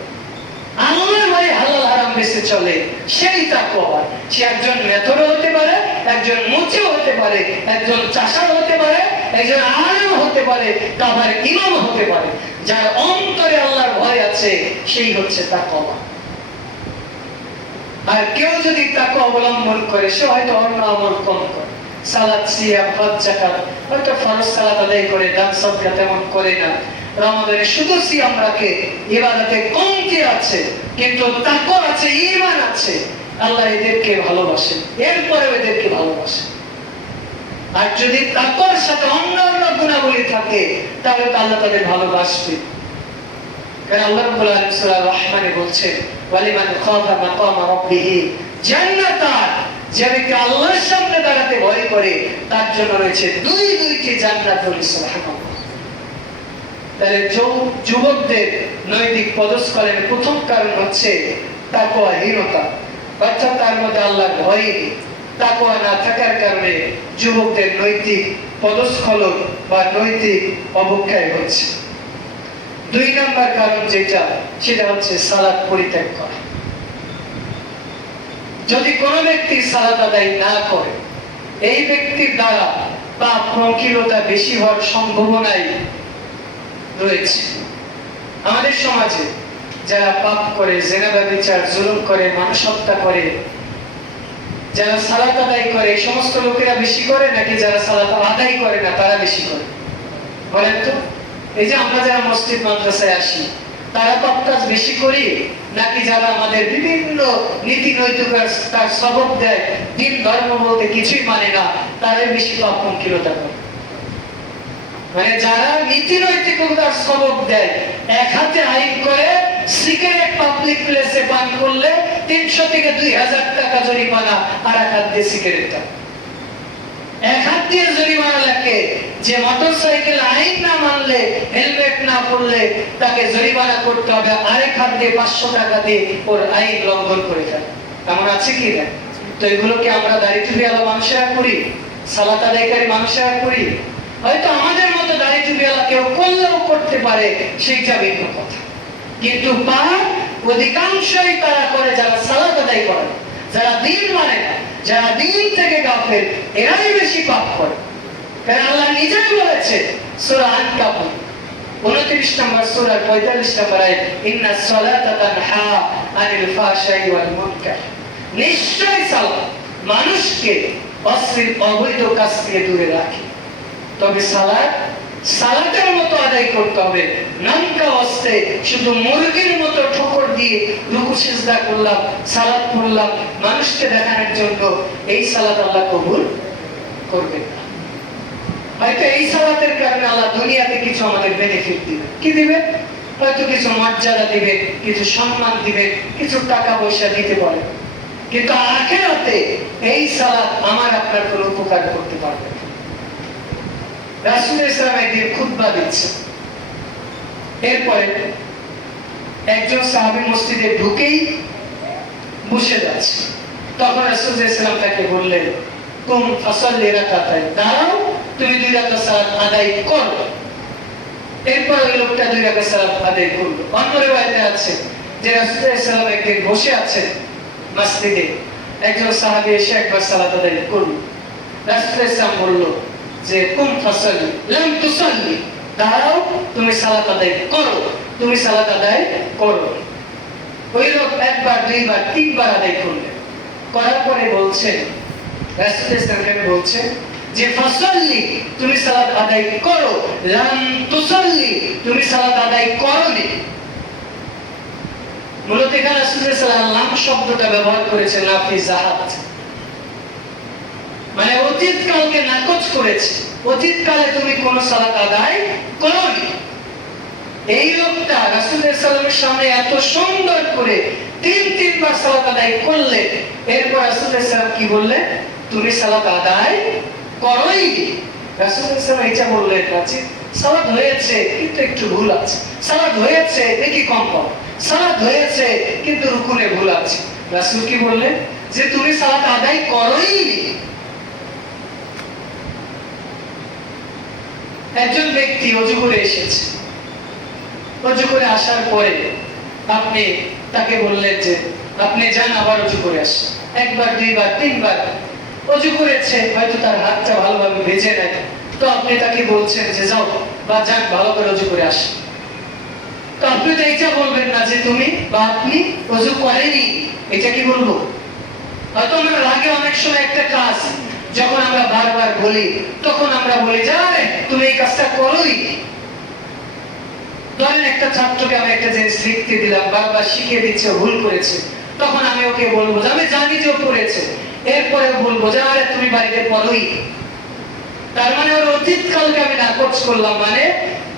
আল্লাহর ভয়ে হালাল হারাম বেঁচে চলে, সেই তাকওয়া। সে একজন মেথরও হতে পারে, একজন মুচিও হতে পারে, একজন চাষাও হতে পারে, একজন আলেম হতে পারে, আবার ইমাম হতে পারে। যার অন্তরে আল্লাহর ভয় আছে সেই হচ্ছে তাকওয়া। আর কেউ যদি তাকওয়া অবলম্বন করে, সে হয়তো অন্য আমল কম করে, সালাত, সিয়াম, হজ, যাকাত, হয়তো ফরজ সালাত আদায় করে, দান সদকা তেমন করে না, রমাদানে শুধু সিয়াম রাখে, ইবাদতে কমতি আছে, কিন্তু তাকওয়া আছে, ঈমান আছে, আল্লাহ এদেরকে ভালোবাসেন, এরপরেও এদেরকে ভালোবাসেন। আর যদি তাকওয়ার সাথে অন্যান্য গুণাবলী থাকে, তাহলে তো আল্লাহ তাদের ভালোবাসবে। কারণ আল্লাহ রাব্বুল আলামিন সূরা রহমানে বলছেন, ওয়ালিমান খাফা মাকামা রাব্বিহি জান্নাতান, যে ব্যক্তি আল্লাহর সামনে দাঁড়াতে ভয় করে তার জন্য রয়েছে দুইটি জান্নাত। সুবহানাল্লাহ। তাহলে যুবকদের নৈতিক পদস্খলনের প্রথম কারণ হচ্ছে তাকওয়াহীনতা, অর্থাৎ তার মধ্যে আল্লাহর ভয় নেই। তাকওয়া না থাকার কারণে যুবকদের নৈতিক পদস্খলন বা নৈতিক অবক্ষয় হচ্ছে। 2 নম্বর কারণ যেটা, সেটা হচ্ছে সালাত পরিত্যাগ করা। যদি কোনো ব্যক্তি সালাত আদায় না করে, এই ব্যক্তির দ্বারা পাপ প্রকৃলতা বেশি হওয়ার সম্ভাবনাই রয়েছে। আমাদের সমাজে যারা পাপ করে, জিনা, ব্যভিচার, জুলুম করে, মানুষ হত্যা করে, যারা সালাত আদায় করে, এই সমস্ত লোকেরা বেশি করে নাকি যারা সালাত আদায় করে না তারা বেশি করে? বলেন তো। এই যে আমরা যারা মসজিদ মাদ্রাসায় আসি, তারা পাপ কাজ বেশি করি নাকি যারা আমাদের বিভিন্ন নীতি নৈতিকতার সবক দেয়, দিন ধর্ম বলতে কিছুই মানে না, তারাই বেশি পাপ পঙ্কিলতা করে? মানে যারা নীতি নৈতিকতার সবক দেয়, এক হাতে আইন করে সিগারেট পাবলিক প্লেসে পান করলে 300 থেকে 2000 টাকা জরিমানা, আর এক হাত দিয়ে সিগারেটটা, এক হাত দিয়ে জরিমানা লাগে। যে মোটরসাইকেল আইন না মানলে, হেলমেট না পরলে তাকে জরিমানা করতে হবে, আরেক হাত দিয়ে 500 টাকা দিয়ে ওর আইন লঙ্ঘন করে ফেলে। এমন আছে কি না? তো এগুলোকে আমরা দাড়ি টুপিওয়ালা মানুষেরা করি, সালাত আদায়কারী মানুষেরা করি। হয়তো আমাদের মতো দাড়ি টুপিওয়ালা কেউ করলেও করতে পারে, সেইটা ভিন্ন কথা। কিন্তু পাপ অধিকাংশই তারা করে যারা সালাত আদায় করে, যারা দিন মানে না, যারা দিন থেকে গাফেল, এরাই বেশি পাপ করে। কারণ আল্লাহ নিজেই বলেছে সূরা আন-কাবুত 29 নম্বর সূরার 45 নম্বর আয়াত, ইন্নাস সালাতা তানহা আনিল ফাহশাই ওয়াল মুনকার, নিশ্চয়ই সালাত মানুষকে অশ্লীল অবৈধ কাজ থেকে দূরে রাখে। তবে সালাতের মতো আদায় করতে হবে, নামকা অস্তে শুধু মুরগির মতো ঠোকর দিয়ে রুকু সিজদা করলাম, সালাত পড়লাম মানুষকে দেখানোর জন্য, এই সালাত আল্লাহ কবুল করবেন না। হয়তো এই সালাতের কারণে আল্লাহ দুনিয়াতে কিছু আমাদের বেনিফিট দিবে। কি দিবে? হয়তো কিছু মর্যাদা দিবে, কিছু সম্মান দিবে, কিছু টাকা পয়সা দিতে পারে, কিন্তু আখিরাতে এই সালাত আমার আপনার কোনো উপকার করতে পারবে না। রাসূল ইসলাম একদিন খুতবা দিচ্ছে, এরপরে একজন সাহাবী মসজিদে ঢুকেই বসে যাচ্ছে। তখন রাসূল ইসলাম তাকে বললেন, তুম ফাসাল্লি রাকাতাইন, দাঁড়াও, তুমি 2 রাকাত সালাত আদায় করো। এরপর ওই লোকটা 2 রাকাত সালাত আদায় করলো। অন্য riwayate আছে যে রাসূল ইসলাম একদিন বসে আছেন মসজিদে, একজন সাহাবী এসে একবার সালাত আদায় করলো। রাসূল ইসলাম বলল যে কুম ফাসাল্লি লাম তুসাল্লি, দাঁড়াও, তুমি সালাত আদায় করো, তুমি সালাত আদায় করো। ওই লোক একবার, 2 বার, 3 বার আদায় করলেন। করার পরে বলছেন, রাসূল ইসলামকে বলছেন যে ফাসাল্লি, তুমি সালাত আদায় করো, লাম তুসাল্লি, তুমি সালাত আদায় করোনি। মূলত এখানে রাসূল সাল্লাল্লাহু লাম শব্দটা ব্যবহার করেছেন নাফি জাহাত, মানে অতীতকালকে নাকচ করেছে, অতীতকালে তুমি কোন সালাত আদায় করোনি। এই লোকটা রাসূল সাল্লাল্লাহু সামনে এত সুন্দর করে 3 বার সালাত আদায় করলে, এরপর রাসূল সাল্লাল্লাহু কি বললেন? তুমি সালাত আদায় করোই। রাসূল সাল্লাল্লাহু এটা বললেন না যে সালাত হয়েছে কিন্তু একটু ভুল আছে, সালাত হয়েছে দেখি কম কম, সালাত হয়েছে কিন্তু রুকুনে ভুল আছে। রাসূল কি বললেন? যে তুমি সালাত আদায় করোই। একজন ব্যক্তি ওযু করে এসেছে, ওযু করে আসার পরে আপনি তাকে বললেন যে আপনি যান আবার অজু করে আসেন। একবার, দুইবার, তিনবার অজু করেছে, হয়তো তার হাতটা ভালোভাবে ভেজে নেয়, তো আপনি তাকে বলছেন যে যাও বা যান ভালো করে অজু করে আসেন। তো আপনি তো এটা বলবেন না যে তুমি বা আপনি অজু করেনি, এটা কি বলবো? হয়তো আমরা লাগে অনেক সময় একটা কাজ যখন আমরা বারবার বলি, তখন আমরা বলি যে আরে তুমি এই কাজটা করোই। ধরেন একটা ছাত্রকে আমি একটা জিনিস লিখতে দিলাম, বারবার শিখিয়ে দিচ্ছে, ভুল করেছে, তখন আমি ওকে বলবো যে আমি জানি যে ও করেছে, এরপরে বলবো যে আরে তুমি বাড়িতে পড়োই। তার মানে ওর অতীত কালকে আমি নাকচ করলাম, মানে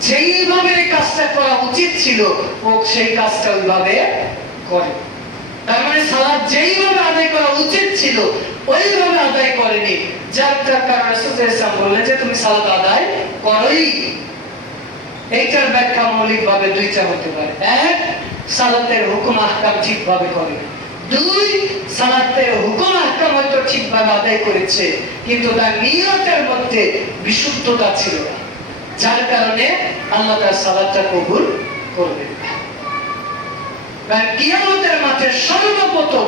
যেইভাবে এই কাজটা করা উচিত ছিল ও সেই কাজটা ওইভাবে করে। তার মানে সালাত যেইভাবে আদায় করা উচিত ছিল ওইভাবে আদায় করেনি, যার কারণে রাসূল ইসলাম বললেন যে তুমি সালাত আদায় করোই। এইটার ব্যাখ্যা মৌলিকভাবে দুইটা হতে পারে। এক, সালাতের হুকুম আহকাম ঠিকভাবে করে। দুই, সালাতের হুকুম আহকাম হয়তো ঠিকভাবে আদায় করেছে, কিন্তু তার নিয়তের মধ্যে বিশুদ্ধতা ছিল না, যার কারণে আল্লাহ তার সালাতটা কবুল করবে। কারণ কিয়ামতের মাঠে সর্বপ্রথম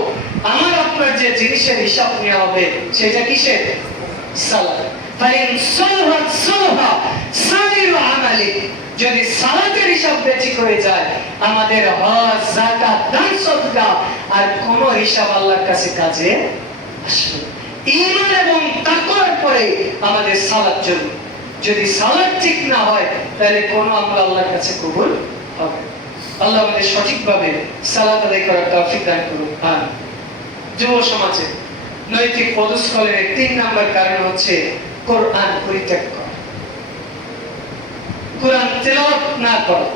আমার আপনার যে জিনিসের হিসাব নেওয়া হবে সেটা কিসের? সালাত। ফাইন সালাত সালাহা সাইরু আমালি, যদি সালাতের হিসাব বেঠিক হয়ে যায়, আমাদের হজ, যাকাত, দান সদকা আর কোন হিসাব আল্লাহর কাছে কাজে আসবে না। ঈমান এবং তাকওয়ার পরে আমাদের সালাত জরুরি। যদি সালাত ঠিক না হয় তাহলে কোন আমল আল্লাহর কাছে কবুল হবে না। আল্লাহ আমাদের সঠিকভাবে সালাত আদায় করার তৌফিক দান করুন। আমিন। যুব সমাজে নৈতিক পদস্খলনের ৩ নম্বর কারণ হচ্ছে কোরআন পরিত্যাগ করা, কোরআন তেলাওয়াত না করা,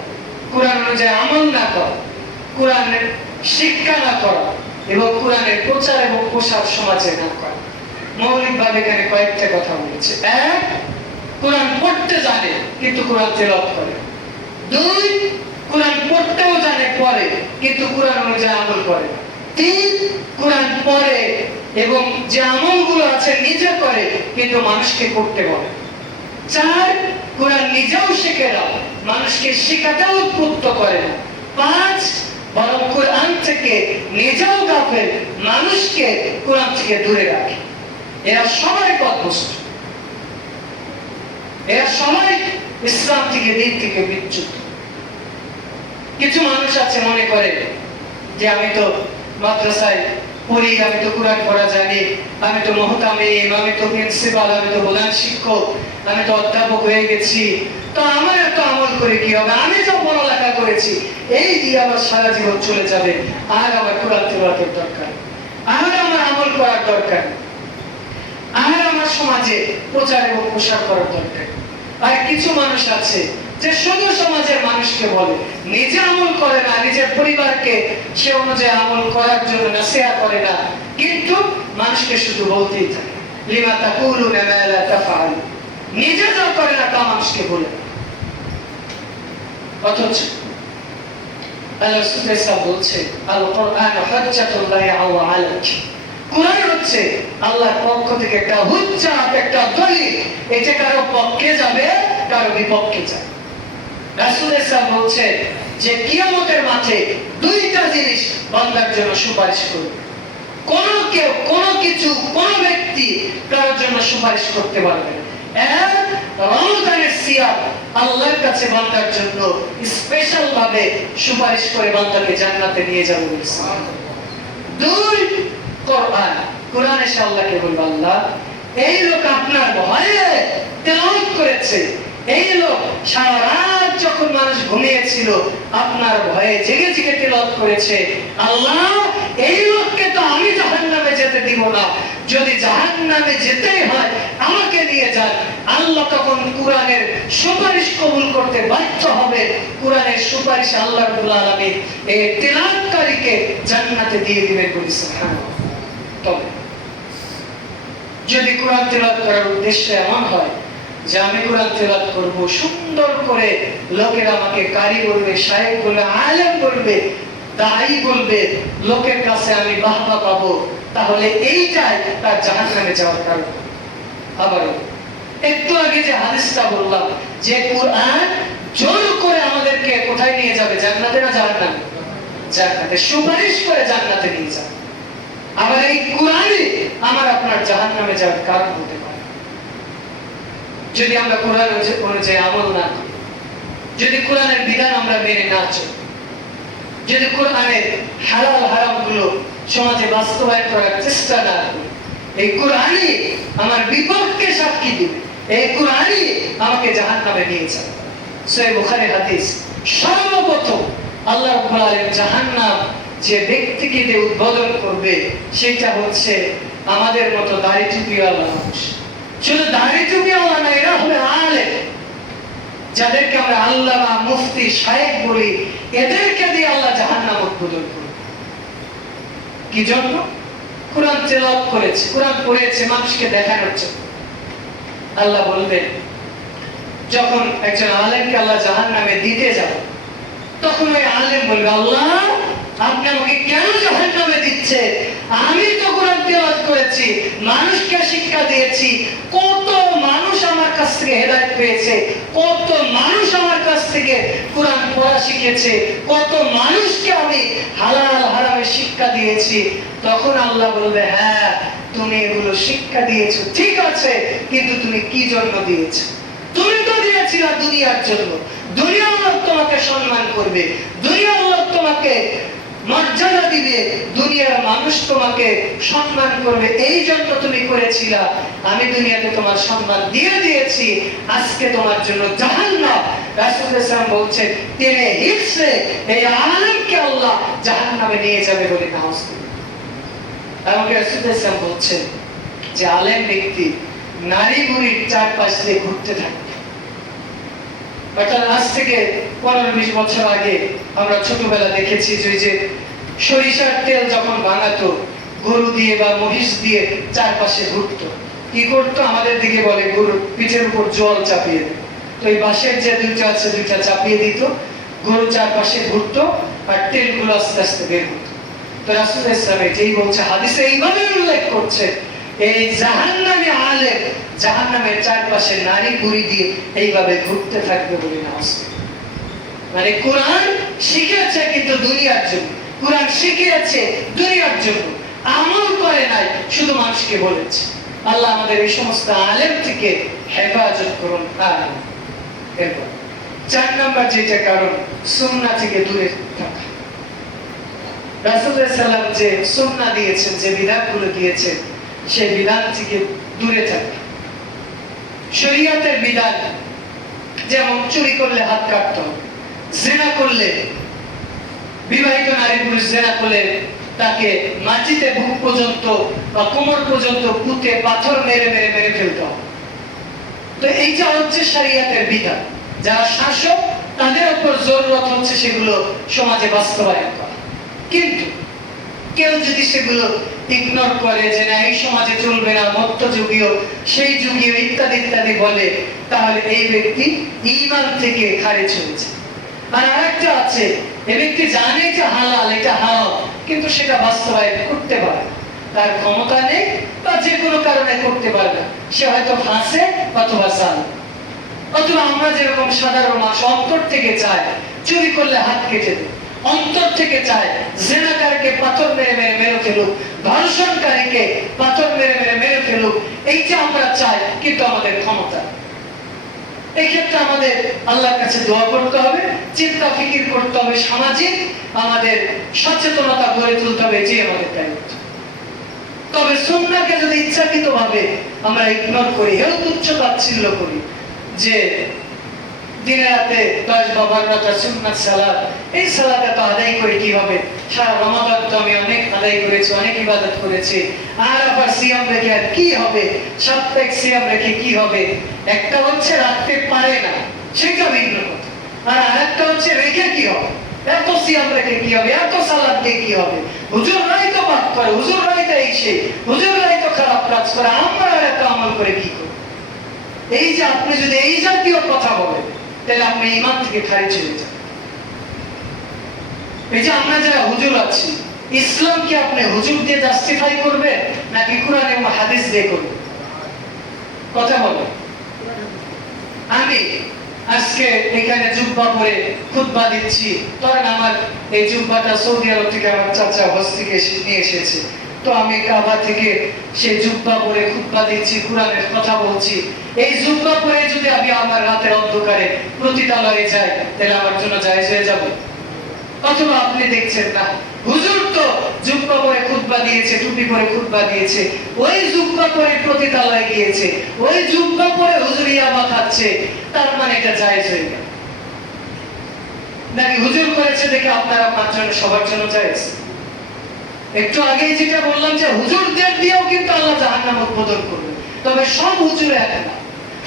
কোরআন অনুযায়ী আমল না করা, কোরআনের শিক্ষা না করা এবং কোরআনের প্রচার এবং প্রসার সমাজে না করা। মৌলিকভাবে এখানে কয়েকটা কথা বলেছে। এক, কোরআন পড়তে জানে কিন্তু কোরআন তেলাওয়াত করে। দুই, কোরআন পড়তেও জানে পড়ে কিন্তু কোরআন অনুযায়ী আমল করে না। তিন, কোরআন পড়ে এবং যে আমলগুলো আছে নিজে করে কিন্তু মানুষকে করতে বলে। চার, কোরআন নিজেও শেখে না, মানুষকে শেখাতেও উদ্বুদ্ধ করে না। পাঁচ, বরং কোরআন থেকে নিজেও গাফেল, মানুষকে কোরআন থেকে দূরে রাখে। এরা সবাই পথভ্রষ্ট, এরা সবাই ইসলাম থেকে, দিন থেকে বিচ্যুত। কিছু মানুষ আছে মনে করে যে আমি তো মাদ্রাসায় পড়ি, আমি তো কোরআন পড়া জানি, আমি তো মুহতামিম, আমি তো প্রিন্সিপাল, আমি তো প্রধান শিক্ষক, আমি তো অধ্যাপক হয়ে গেছি, তো আমার এত আমল করে কি হবে, আমি তো পড়ালেখা করেছি, এই দিয়ে আমার সারা জীবন চলে যাবে, আর আমার কোরআন তেলাওয়াতের দরকার, আর আমার আমল করার দরকার, আর আমার সমাজে প্রচার এবং প্রসার করার দরকার। আর কিছু মানুষ আছে যে শুধু সমাজের মানুষকে বলে, নিজে আমল করে না, নিজের পরিবারকে সে অনুযায়ী আমল করার জন্য নাসিহা করে না, কিন্তু মানুষকে শুধু বলতেই থাকে লিমা তাকুলুনা মা লা তাফআলুন, নিজে যা করে না তা মানুষকে বলে। অথচ আল্লাহ রাসূল বলছে আল কোরআন হুজ্জাতুল্লাহি আলাইহি, কোরআন হচ্ছে আল্লাহর পক্ষ থেকে একটা হুজ্জাত, একটা দলিল, এটা কারো পক্ষে যাবে কারো বিপক্ষে যাবে। রাসূল সাল্লাল্লাহু বলছে যে কিয়ামতের মাঠে দুইটা জিনিস বান্দার জন্য সুপারিশ করবে। কোন কেউ, কোন কিছু, কোন ব্যক্তি কারোর জন্য সুপারিশ করতে পারবে না। এক, রমজানের সিয়াম আল্লাহর কাছে বান্দার জন্য স্পেশাল ভাবে সুপারিশ করে বান্দাকে জান্নাতে নিয়ে যাবে বলেছেন। দুই, কোরআন, কোরআন এসে আল্লাহকে বলবে আল্লাহ এই লোক আপনার ভয়ে তেলাওয়াত করেছে, এই লোক সারা রাত যখন মানুষ ঘুমিয়েছিল আপনার ভয়ে জেগে জেগে তেলাওয়াত করেছে, আল্লাহ এই লোককে তো আমি জাহান্নামে যেতে দিব না, যদি জাহান্নামে যেতেই হয় আমাকে নিয়ে যান। আল্লাহ তখন কোরআনের সুপারিশ কবুল করতে বাধ্য হবে, কোরআনের সুপারিশ আল্লাহ রাব্বুল আলামিন এই তেলাওয়াতকারীকে জান্নাতে দিয়ে দিবেন বলে সুবহানাল্লাহ। তবে যদি কোরআন তেলাওয়াত করার উদ্দেশ্য এমন হয় যে আমি কোরআন তেলাওয়াত করব, সুন্দর করে লোকেরা আমাকে কারি বলবে, শায়েখ বলবে, আলেম বলবে, দাঈ বলবে, লোকের কাছে আমি বাহবা পাবো, তাহলে এইটাই তার জাহান্নামে যাওয়ার কারণ। আবার একটু আগে যে হাদিসটা বললাম যে কোরআন জোর করে আমাদেরকে কোথায় নিয়ে যাবে, জান্নাতে না জাহান্নামে? জান্নাতে, সুপারিশ করে জান্নাতে নিয়ে যাবে। আবার এই কোরআনই আমার আপনার জাহান্নামে যাওয়ার কারণ হতে পারে যদি আমরা কোরআন অনুযায়ী আমল না করি, যদি কোরআনের বিধান আমরা মেনে না চলি, যদি কোরআনের হালাল হারাম গুলো সমাজে বাস্তবায়ন করার চেষ্টা না করি। এই কোরআনই আমার বিপক্ষে সাক্ষী দিবে, এই কোরআনই আমাকে জাহান্নামে নিয়ে যাবে। সহিহ বুখারী হাদিস, সর্বপ্রথম আল্লাহ রাব্বুল আলামিন জাহান্নাম যে ব্যক্তিকে দিয়ে উদ্বোধন করবে সেটা হচ্ছে আমাদের মতো দাড়ি টুপিওয়ালা মানুষ। শুধু দাড়ি টুপিওয়ালা না, এরা হলো আলেম, যাদেরকে আমরা আল্লামা, মুফতি, শায়েখ বলি, এদেরকে দিয়ে আল্লাহ জাহান্নাম উদ্বোধন করবে। কি জন্য? কোরআন তেলাওয়াত করেছে, কোরআন পড়েছে মানুষকে দেখানোর জন্য। আল্লাহ বলবেন, যখন একজন আলেমকে আল্লাহ জাহান্নামে দিতে যাবে, তখন ওই আলেম বলবে, আল্লাহ আপনি আমাকে কেন জাহান্নামে দিচ্ছে? আমি তো কোরআন তেলাওয়াত করেছি, মানুষকে শিক্ষা দিয়েছি, কত মানুষ আমার কাছ থেকে হেদায়েত পেয়েছে, কত মানুষ আমার কাছ থেকে কোরআন পড়া শিখেছে, কত মানুষকে আমি হালাল হারামের শিক্ষা দিয়েছি। তখন আল্লাহ বলবে, হ্যাঁ তুমি এগুলো শিক্ষা দিয়েছো ঠিক আছে, কিন্তু তুমি কি জন্য দিয়েছো? তুমি তো দিয়েছিলা দুনিয়ার জন্য। দুনিয়ার লোক তোমাকে সম্মান করবে, দুনিয়ার লোক তোমাকে মর্যাদা দিবে, দুনিয়ার মানুষ তোমাকে সম্মান করবে, এই জন্য তুমি করেছিলা। আমি দুনিয়াতে তোমার সম্মান দিয়ে দিয়েছি, আজকে তোমার জন্য জাহান্নাম। রাসূল সাল্লাল্লাহু আলাইহি ওয়াসাল্লাম বলছেন, টেনে হিঁচড়ে এই আলেমকে আল্লাহ জাহান্নামে নিয়ে যাবে বলে নাউজ। আমাকে রাসূল সাল্লাল্লাহু আলাইহি ওয়াসাল্লাম বলছেন যে আলেম ব্যক্তি নারী বুড়ির চারপাশ দিয়ে ঘুরতে থাকে। অর্থাৎ আজ থেকে 15-20 বছর আগে আমরা ছোটবেলা দেখেছি যে সরিষার তেল যখন বানাতো, গরু দিয়ে বা মহিষ দিয়ে চারপাশে ঘুরতো। কি করতো? আমাদের দিকে বলে গরুর পিঠের উপর জল চাপিয়ে দিত। তো এই বাঁশের যে দুইটা আছে, দুইটা চাপিয়ে দিত, গরু চারপাশে ঘুরতো আর তেলগুলো আস্তে আস্তে বের হতো। তো রাসূল ইসলাম এটাই বলছে, হাদিসে এইভাবে উল্লেখ করছে, এই জাহান্নামী আলেম জাহান্নামের চারপাশে নারী বুড়ি দিয়ে এইভাবে ঘুরতে থাকবে বলে নাউজ। মানে কোরআন শিখেছে কিন্তু দুনিয়ার জন্য, কোরআন শিখিয়েছে দুনিয়ার জন্য, আমল করে নাই, শুধু মানুষকে বলেছে। আল্লাহ আমাদের এই সমস্ত আলেম থেকে হেফাজত করুন। আমিন। এরপর 4 নাম্বার যেটা কারণ, সুন্নাহ থেকে দূরে থাকা। রাসূল সাল্লাল্লাহু আলাইহি ওয়াসাল্লাম যে সুন্নাহ দিয়েছেন, যে বিধানগুলো দিয়েছেন, সেই বিধান থেকে দূরে থাকা। শরীয়তের বিধান যেমন চুরি করলে হাত কাটতে হবে, জিনা করলে, বিবাহিত নারী পুরুষ জিনা করলে তাকে মাটিতে বুক পর্যন্ত বা কোমর পর্যন্ত পুঁতে পাথর মেরে মেরে মেরে ফেলতে হবে। তো এইটা হচ্ছে শরীয়তের বিধান। যারা শাসক তাদের উপর জরুরত হচ্ছে সেগুলো সমাজে বাস্তবায়ন করা। কিন্তু কেউ যদি সেগুলো ইগনোর করে, যে না এই সমাজে চলবে না, মধ্যযুগীয়, সেই যুগীয় ইত্যাদি ইত্যাদি বলে, তাহলে এই ব্যক্তি ঈমান থেকে খারিজ হয়েছে। আর আরেকটা আছে, এই ব্যক্তি জানে যে হালাল, এটা হারাম, কিন্তু সেটা বাস্তবায়ন করতে পারে না, তার ক্ষমতা নেই বা যে কোনো কারণে করতে পারে না। সে হয়তো ফাঁসে অথবা জাল, অথবা আমরা যেরকম সাধারণ মানুষ অন্তর থেকে চায় চুরি করলে হাত কেটে দেয়, অন্তর থেকে চায় জিনাকারীকে পাথর মেরে মেরে মেরে ফেলুক, ধর্ষণকারীকে পাথর মেরে মেরে মেরে ফেলুক, এইটা আমরা চাই, কিন্তু আমাদের ক্ষমতা। এই ক্ষেত্রে আমাদের আল্লাহর কাছে দোয়া করতে হবে, চিন্তা ফিকির করতে হবে, সামাজিক আমাদের সচেতনতা গড়ে তুলতে হবে, যে আমাদের দায়িত্ব। তবে সুন্নাহকে যদি ইচ্ছাকৃতভাবে আমরা ইগনোর করি, হেউ তুচ্ছ তাচ্ছিল্য করি, যে দিনে রাতে 10 বা 12 রাকাত সুন্নাত সালাত, এই সালাতে তো আদায় করে কি হবে, সারা রমাদান তো আমি অনেক আদায় করেছি, অনেক ইবাদত করেছি, আর আবার সিয়াম রেখে আর কি হবে, সাপ্তাহিক সিয়াম রেখে কি হবে? একটা হচ্ছে রাখতে পারে না, সেটা ভিন্ন কথা, আর আরেকটা হচ্ছে রেখে কি হবে, এত সিয়াম রেখে কি হবে, এত সালাত দিয়ে কি হবে? হুজুররাই তো পাপ করে, হুজুররাই তো এই সেই, হুজুররাই তো খারাপ কাজ করে, আমরা এত আমল করে কি করব? এই যে আপনি যদি এই জাতীয় কথা বলেন, তাহলে আপনি ঈমান থেকে খারিজ হয়ে যান। এই যে আমরা যারা হুজুর আছি, ইসলাম কি আপনি হুজুর দিয়ে জাস্টিফাই করবে নাকি কোরআন এবং হাদিস দিয়ে করবে? কথা বলো। আমি আজকে এখানে জুব্বা পরে খুতবা দিচ্ছি, ধরেন আমার এই জুব্বাটা সৌদি আরব থেকে আমার চাচা হজ থেকে নিয়ে এসেছে, তো আমি কাবা থেকে সেই জুব্বা পরে খুতবা দিচ্ছি, কোরআনের কথা বলছি। এই জুব্বা পরে যদি আমি আমার রাতের অন্ধকারে পতিতালয়ে যাই, তাহলে আমার জন্য জায়েজ হয়ে যাবে? অথবা আপনি দেখছেন না, হুজুর তো জুব্বা পরে খুতবা দিয়েছে, টুপি পরে খুতবা দিয়েছে, ওই জুব্বা পরে পতিতালয়ে গিয়েছে, ওই জুব্বা পরে হুজুর ইয়াবা খাচ্ছে, তার মানে এটা জায়েজ হয়ে গেল নাকি হুজুর করেছে দেখে আপনারা পাঁচজন সবার জন্য জায়েজ? একটু আগেই যেটা বললাম যে হুজুরদের দিয়েও কিন্তু আল্লাহ জাহান্নাম উদ্বোধন করবে, তবে সব হুজুর এক না,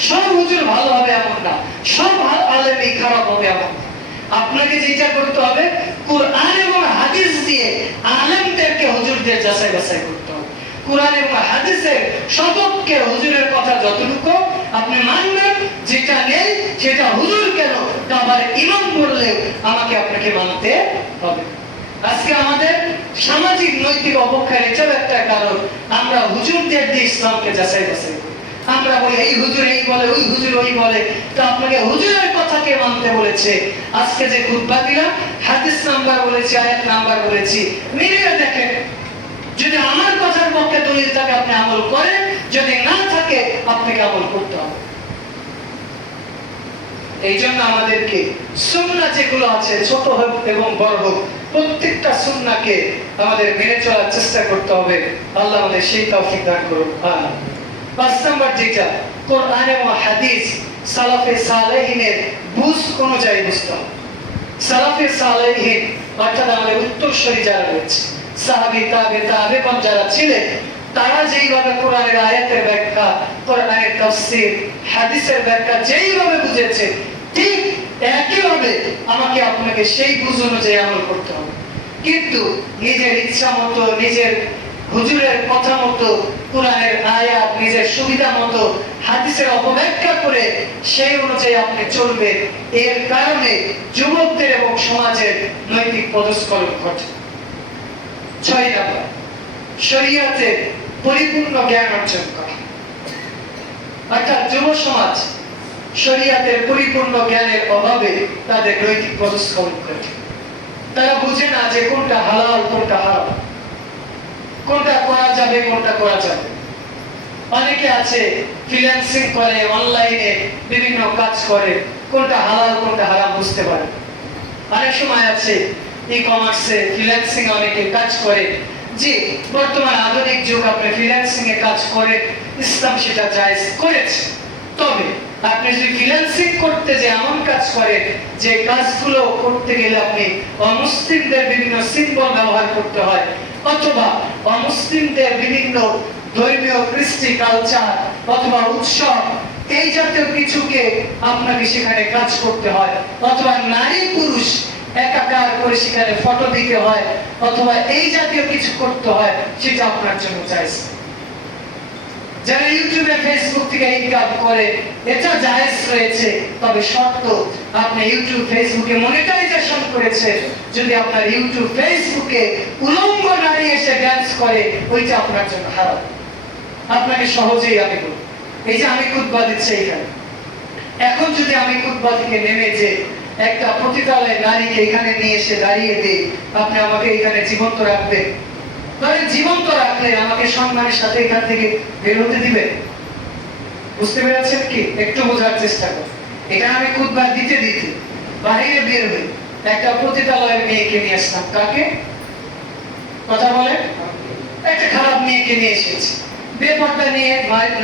সব হুজুর ভালো হবে এমন না, সব আলেমই খারাপ হবে এমন না। আপনাকে যেটা করতে হবে, কোরআন এবং হাদিস দিয়ে আলেমদেরকে হুজুরদের যাচাই বাছাই করতে হবে। কোরআন এবং হাদিসের সবককে হুজুরের কথা যতটুকু আপনি মানবেন, যেটা নেই সেটা হুজুর কেন আবার ইমাম বললেও আমাকে আপনাকে মানতে হবে। আজকে আমাদের সামাজিক নৈতিক অবক্ষয়ের এটাও একটা কারণ, আমরা হুজুরদের দিয়ে ইসলামকে যাচাই বাছাই করি। আমরা বলি এই হুজুর এই বলে, ওই হুজুর ওই বলে, তো আপনাকে হুজুরের কথাকে মানতে বলেছে। আজকে যে খুতবা দিলাম, হাদিস নাম্বার বলেছি, আয়াত নাম্বার বলেছি, মিলিয়ে দেখেন, যদি আমার কথার পক্ষে দলিল থাকে আপনি আমল করেন, যদি না থাকে আপনাকে আমল করতে হবে। এই জন্য আমাদেরকে সুন্নাহ যেগুলো আছে, ছোট হোক এবং বড় হোক, প্রত্যেকটা সুন্নাহকে আমাদের মেনে চলার চেষ্টা করতে হবে। আল্লাহ আমাদের সেই তৌফিক দান করুন। আমিন। ৫ নাম্বার যেটা, কোরআন এবং হাদিস সালাফে সালেহিনের বুঝ অনুযায়ী বুঝতে হবে। সালাফে সালেহিন অর্থাৎ আমাদের উত্তরসূরি যারা রয়েছে, সাহাবী তাবেঈন যারা ছিলেন, তারা যেইভাবে কোরআনের আয়াতের ব্যাখ্যা, কোরআনের তাফসীর, হাদিসের ব্যাখ্যা যেইভাবে বুঝেছে, ঠিক একইভাবে আমাকে আপনাকে সেই বুঝ অনুযায়ী আমল করতে হবে। কিন্তু নিজের ইচ্ছা মতো, নিজের হুজুরের কথা মতো কোরআনের আয়াত নিজের সুবিধা মতো হাদিসের অপব্যাখ্যা করে সেই অনুযায়ী আপনি চলবেন, এর কারণে যুবকদের এবং সমাজের নৈতিক পদস্খলন ঘটে। ৬ নাম্বার, শরীয়তের পরিপূর্ণ জ্ঞান অর্জন করা। অর্থাৎ যুব সমাজ শরীয়তের পরিপূর্ণ জ্ঞানের অভাবে তাদের নৈতিক পদস্খলন ঘটে। তারা বুঝে না যে কোনটা হালাল কোনটা হারাম, কোনটা করা যাবে কোনটা করা যাবে। অনেকে আছে ফ্রিল্যান্সিং করে, অনলাইনে বিভিন্ন কাজ করে, কোনটা হালাল কোনটা হারাম বুঝতে পারে। অনেক সময় আছে ই-কমার্সে ফ্রিল্যান্সিং অনেকে কাজ করে, যে বর্তমান আধুনিক যুগ, আপনি ফ্রিল্যান্সিং এ কাজ করে, ইসলাম সেটা জায়েজ করেছে। তবে আপনি যদি ফ্রিল্যান্সিং করতে যে এমন কাজ করেন যে কাজগুলো করতে গেলে আপনি অমুসলিমদের বিভিন্ন সিম্বল ব্যবহার করতে হয়, অথবা অমুসলিমদের বিভিন্ন ধর্মীয় কৃষ্টি কালচার অথবা উৎসব, এই জাতীয় কিছুকে আপনাকে সেখানে কাজ করতে হয়, অথবা নারী পুরুষ একাকার করে সেখানে ফটো দিতে হয়, অথবা এই জাতীয় কিছু করতে হয়, সেটা আপনার জন্য জায়েজ। যারা ইউটিউবে ফেসবুক থেকে ইনকাম করে, এটা জায়েজ রয়েছে, তবে শর্ত আপনি ইউটিউব ফেসবুকে মনিটাইজেশন করেছে, যদি আপনার ইউটিউব ফেসবুকে উলঙ্গ নারী এসে ডান্স করে, ওইটা আপনার জন্য হারাম। আপনাকে সহজেই আমি বলি, এই যে আমি খুতবা দিচ্ছি এখানে, এখন যদি আমি খুতবা থেকে নেমে যে একটা পতিতালয়ে নারীকে এখানে নিয়ে এসে দাঁড়িয়ে দিই, আপনি আমাকে এখানে জীবন্ত রাখবেন? ধরেন জীবন্ত রাখলে আমাকে সম্মানের সাথে এখান থেকে বের হতে দিবেন? বুঝতে পেরেছেন কি? একটু বোঝার চেষ্টা করুন। এটা আমি খুতবা দিতে দিতে বাইরে বের হই, একটা পতিতালয়ের মেয়েকে নিয়ে আসলাম। কাকে? কথা বলে, একটা খারাপ মেয়েকে নিয়ে এসেছি, বেপর্দা নিয়ে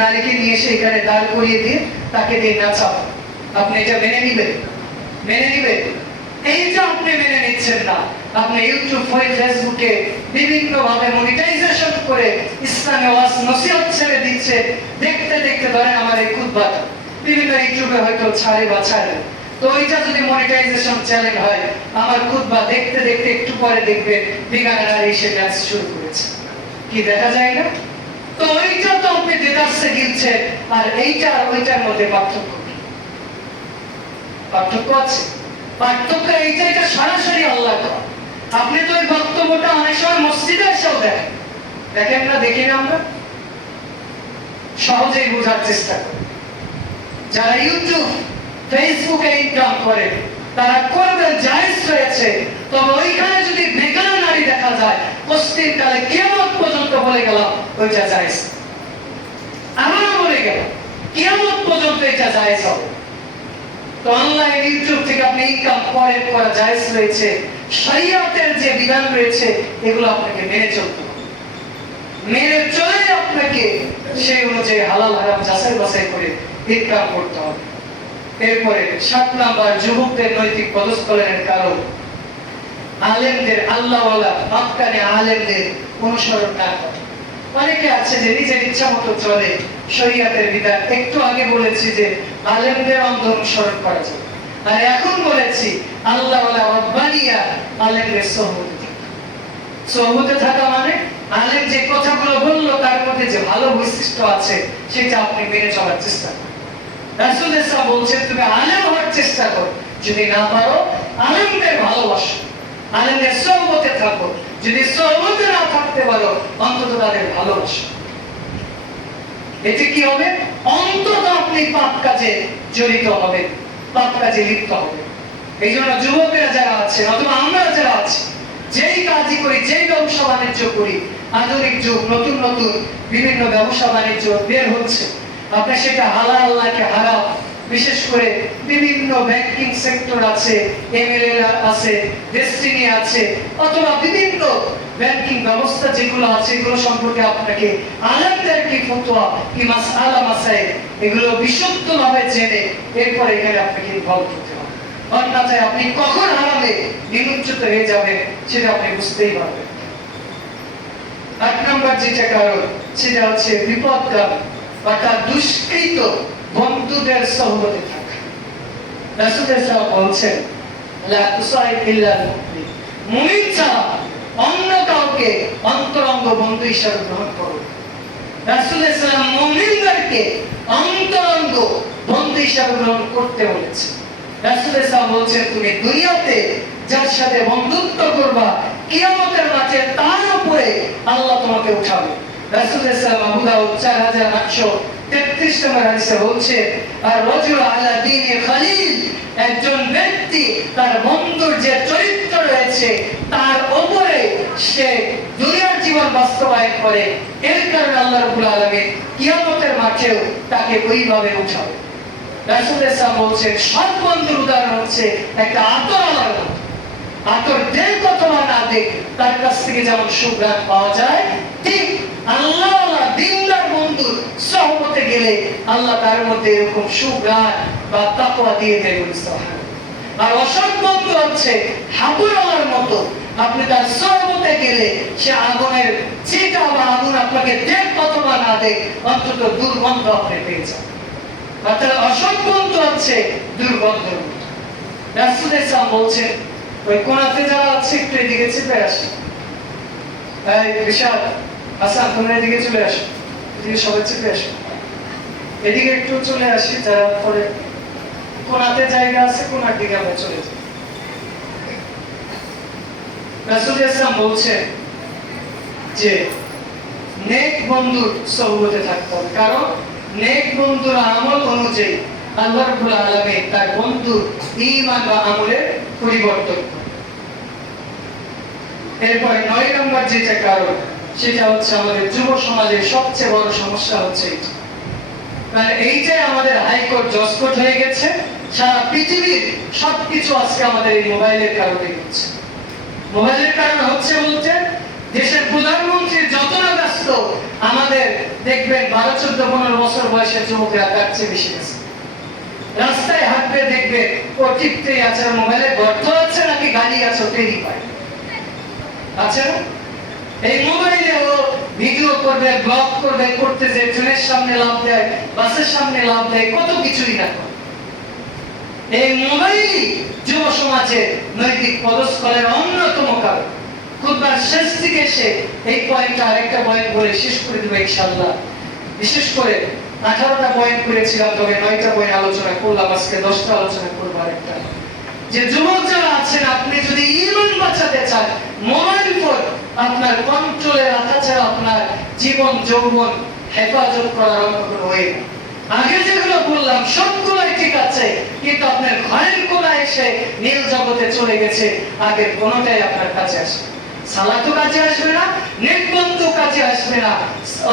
নারীকে নিয়ে এসে এখানে দাঁড় করিয়ে দিয়ে তাকে দিয়ে নাচাবো। আপনি এটা মেনে নিবেন? মেনে নিবেন? এইটা আপনি মেনে নিচ্ছেন না, আপনি ইউটিউব ফেসবুকে বিভিন্ন ভাবে মনিটাইজেশন করে ইসলামে ওয়াজ নসিহত ছেড়ে দিচ্ছে। দেখতে দেখতে ধরেন আমার এই খুতবাটা বিভিন্ন ইউটিউবে হয়তো ছাড়ে বা ছাড়ে, তো ওইটা যদি মনিটাইজেশন চ্যানেল হয়, আমার খুতবা দেখতে দেখতে একটু পরে দেখবেন বিজ্ঞান নারী এসে ডান্স শুরু করেছে। কি দেখা যায় না? তো ওইটা তো আপনি দেখাচ্ছে গিলছে, আর এইটা আর ওইটার মধ্যে পার্থক্য কি? পার্থক্য আছে। পার্থক্য এইটা, এটা সরাসরি আল্লাহ করা। আপনি তো ওই বক্তব্যটা অনেক সময় মসজিদে এসেও দেখেন, দেখেন না? দেখি না আমরা? সহজেই বোঝার চেষ্টা করি। যারা ইউটিউব ফেসবুকে ইনকাম করে, তারা করবে, জায়েজ রয়েছে। তবে ওইখানে যদি বেগানা নারী দেখা যায়, অস্থির কালে কিয়ামত পর্যন্ত বলে গেলাম ওইটা জায়েজ। আবারও বলে গেলাম কিয়ামত পর্যন্ত এটা জায়েজ হবে। তো অনলাইন ইউটিউব থেকে আপনি ইনকাম করা জায়েজ রয়েছে। শরীয়তের যে বিধান রয়েছে এগুলো আপনাকে মেনে চলতে হবে। মেনে চলে আপনাকে সেই অনুযায়ী হালাল হারাম যাচাই বাছাই করে ইনকাম করতে হবে। এরপরে 7 নাম্বার, যুবকদের নৈতিক পদস্খলনের কারণ আলেমদের, আল্লাহওয়ালা হক্কানি আলেমদের অনুসরণ না করা। অনেকে আছে যে নিজের ইচ্ছা মতো চলে, শরীয়তের বিধান একটু আগে বলেছি যে আলেমদের অন্ধ অনুসরণ করা যায়, আর এখন বলেছি আল্লাহওয়ালা রব্বানিয়া আলেমদের সোহবতে থাকা মানে আলেম যে কথাগুলো বললো তার মধ্যে যে ভালো বৈশিষ্ট্য আছে সেটা আপনি মেনে চলার চেষ্টা করুন। রাসূল সাল্লাল্লাহু বলছেন তুমি আলেম হওয়ার চেষ্টা করো, যদি না পারো আলেমদের ভালোবাসো, আলেমদের সোহবতে থাকো, যদি সোহবতে না থাকতে পারো অন্তত তাদের ভালোবাসো। এতে কি হবে? অন্তত আপনি পাপ কাজে জড়িত হবে, পাপ কাজে লিপ্ত হবে। এই জন্য যুবকেরা যারা আছে অথবা আমরা যারা আছি, যেই কাজই করি, যেই ব্যবসা বাণিজ্য করি, আধুনিক যুগ, নতুন নতুন বিভিন্ন ব্যবসা বাণিজ্য বের হচ্ছে, আপনি সেটা হালাল নাকি হারাম, বিশেষ করে বিভিন্ন ব্যাংকিং সেক্টর আছে, এমএলএ আছে, ডেস্টিনি আছে, অথবা বিভিন্ন ব্যাংকিং ব্যবস্থা যেগুলো আছে এগুলো সম্পর্কে আপনাকে আলেমদের কি ফতোয়া, কি মাসআলা মাসাইল, এগুলো বিশুদ্ধভাবে জেনে এরপর এখানে আপনাকে ইনভলভ করতে হবে। অন্যথায় আপনি কখন হারামে নিমজ্জিত হয়ে যাবেন সেটা আপনি বুঝতেই পারবেন। 8 নম্বর যেটা কারণ সেটা হচ্ছে বিপদগামী অর্থাৎ দুষ্কৃত বন্ধুদের সহবতে থাকা। রাসূল সাল্লাল্লাহু বলছেন লা তুসাইব ইল্লা মুমিন, মুমিন ছাড়া অন্য কাউকে অন্তরঙ্গ বন্ধু হিসেবে গ্রহণ করো। রাসূল সাল্লাল্লাহু মুমিনদেরকে অন্তরঙ্গ বন্ধু হিসেবে গ্রহণ করতে বলেছেন। রাসূল সাল্লাল্লাহু বলছেন তুমি দুনিয়াতে যার সাথে বন্ধুত্ব করবা, কিয়ামতের মাঠে তার উপরে আল্লাহ তোমাকে উঠাবে। রাসূল সাল্লাল্লাহু আবু দাউদ 4833 নম্বর হাদিসে বলছে আর রাজুল আলা দীনি খলিল, একজন ব্যক্তি তার বন্ধুর যে চরিত্র রয়েছে তার উপরে সে দুনিয়ার জীবন বাস্তবায়ন করে, এর কারণে আল্লাহ রাব্বুল আলামিন কিয়ামতের মাঠেও তাকে ওইভাবে উঠাবে। রাসূল সাল্লাল্লাহু বলছেন সব বন্ধুর উদাহরণ হচ্ছে একটা আতরওয়ালার মতো। আতর দেখ অথবা না দেখ, তার কাছ থেকে যেমন সুঘ্রাণ পাওয়া যায়, ঠিক আল্লাহওয়ালা দিনদার বন্ধুর সহবতে গেলে আল্লাহ তার মধ্যে এরকম সুঘ্রাণ বা তাকওয়া দিয়ে দেয়। আর অসৎ বন্ধু হচ্ছে হাবুড়ালার মতো, আপনি তার সহবতে গেলে সে আগুনের চিতা বা আগুন আপনাকে দেখ অথবা না দেখ অন্তত দুর্গন্ধ আপনি পেয়ে যান। অর্থাৎ অসৎ বন্ধু হচ্ছে দুর্গন্ধের মতো। রাসূল সাল্লাল্লাহু বলছেন ওই কোনাতে যারা আছে একটু এদিকে চেপে আসে, এই বিশাল হাসান তোমরা এদিকে চলে আসো, এদিকে সবাই চেপে আসো, এদিকে একটু চলে আসি, যারা পরে কোনাতে জায়গা আছে কোনার দিকে আমরা চলে যাই। রাসূল সাল্লাল্লাহু বলছেন যে নেক বন্ধুর সহবতে থাকতে হবে, কারণ নেক বন্ধুর আমল অনুযায়ী আল্লাহ রাব্বুল আলামিন তার বন্ধুর ঈমান বা আমলের পরিবর্তন করে। এরপরে 9 নম্বর যেটা কারণ সেটা হচ্ছে আমাদের যুব সমাজের সবচেয়ে বড় সমস্যা হচ্ছে এইটা, মানে এইটাই আমাদের হাইকোর্ট জজকোর্ট হয়ে গেছে। সারা পৃথিবীর সবকিছু আজকে আমাদের এই মোবাইলের কারণে হচ্ছে। মোবাইলের কারণে হচ্ছে বলতে দেশের প্রধানমন্ত্রী যত না ব্যস্ত, আমাদের দেখবেন 12, 14, 15 বছর বয়সের যুবকরা তার চেয়ে বেশি ব্যস্ত। রাস্তায় হাঁটবে দেখবেন ও টিপতেই আছে, মোবাইলে গর্ত আছে নাকি গাড়ি আছে টেরি পায় আছে না? এই মোবাইলে ও ভিডিও করবে, ব্লগ করবে, করতে যে ট্রেনের সামনে লাফ দেয়, বাসের সামনে লাফ দেয়, কত কিছুই না করে। এই মোবাইলই যুব সমাজের নৈতিক পদস্খলনের অন্যতম কারণ। খুতবার শেষ দিকে এসে এই পয়েন্টটা আরেকটা পয়েন্ট বলে শেষ করে দেবো ইনশাআল্লাহ। বিশেষ করে 18টা পয়েন্ট করেছিলাম, তবে 9টা পয়েন্ট আলোচনা করলাম, আজকে 10টা আলোচনা করবো। আরেকটা যে যুবক যারা আছেন, আপনি যদি ঈমান বাঁচাতে চান, মোবাইল ফোন আপনার কন্ট্রোলে রাখা ছাড়া আপনার জীবন যৌবন হেফাজত করার অন্য কোনো ওয়ে না। আগে যেগুলো বললাম সবগুলোই ঠিক আছে, কিন্তু আপনার ঘরের কোনায় এসে নীল জগতে চলে গেছে, আগের কোনোটাই আপনার কাছে আসবে না। সালাতও কাজে আসবে না, নির্বন্ধ কাজে আসবে না,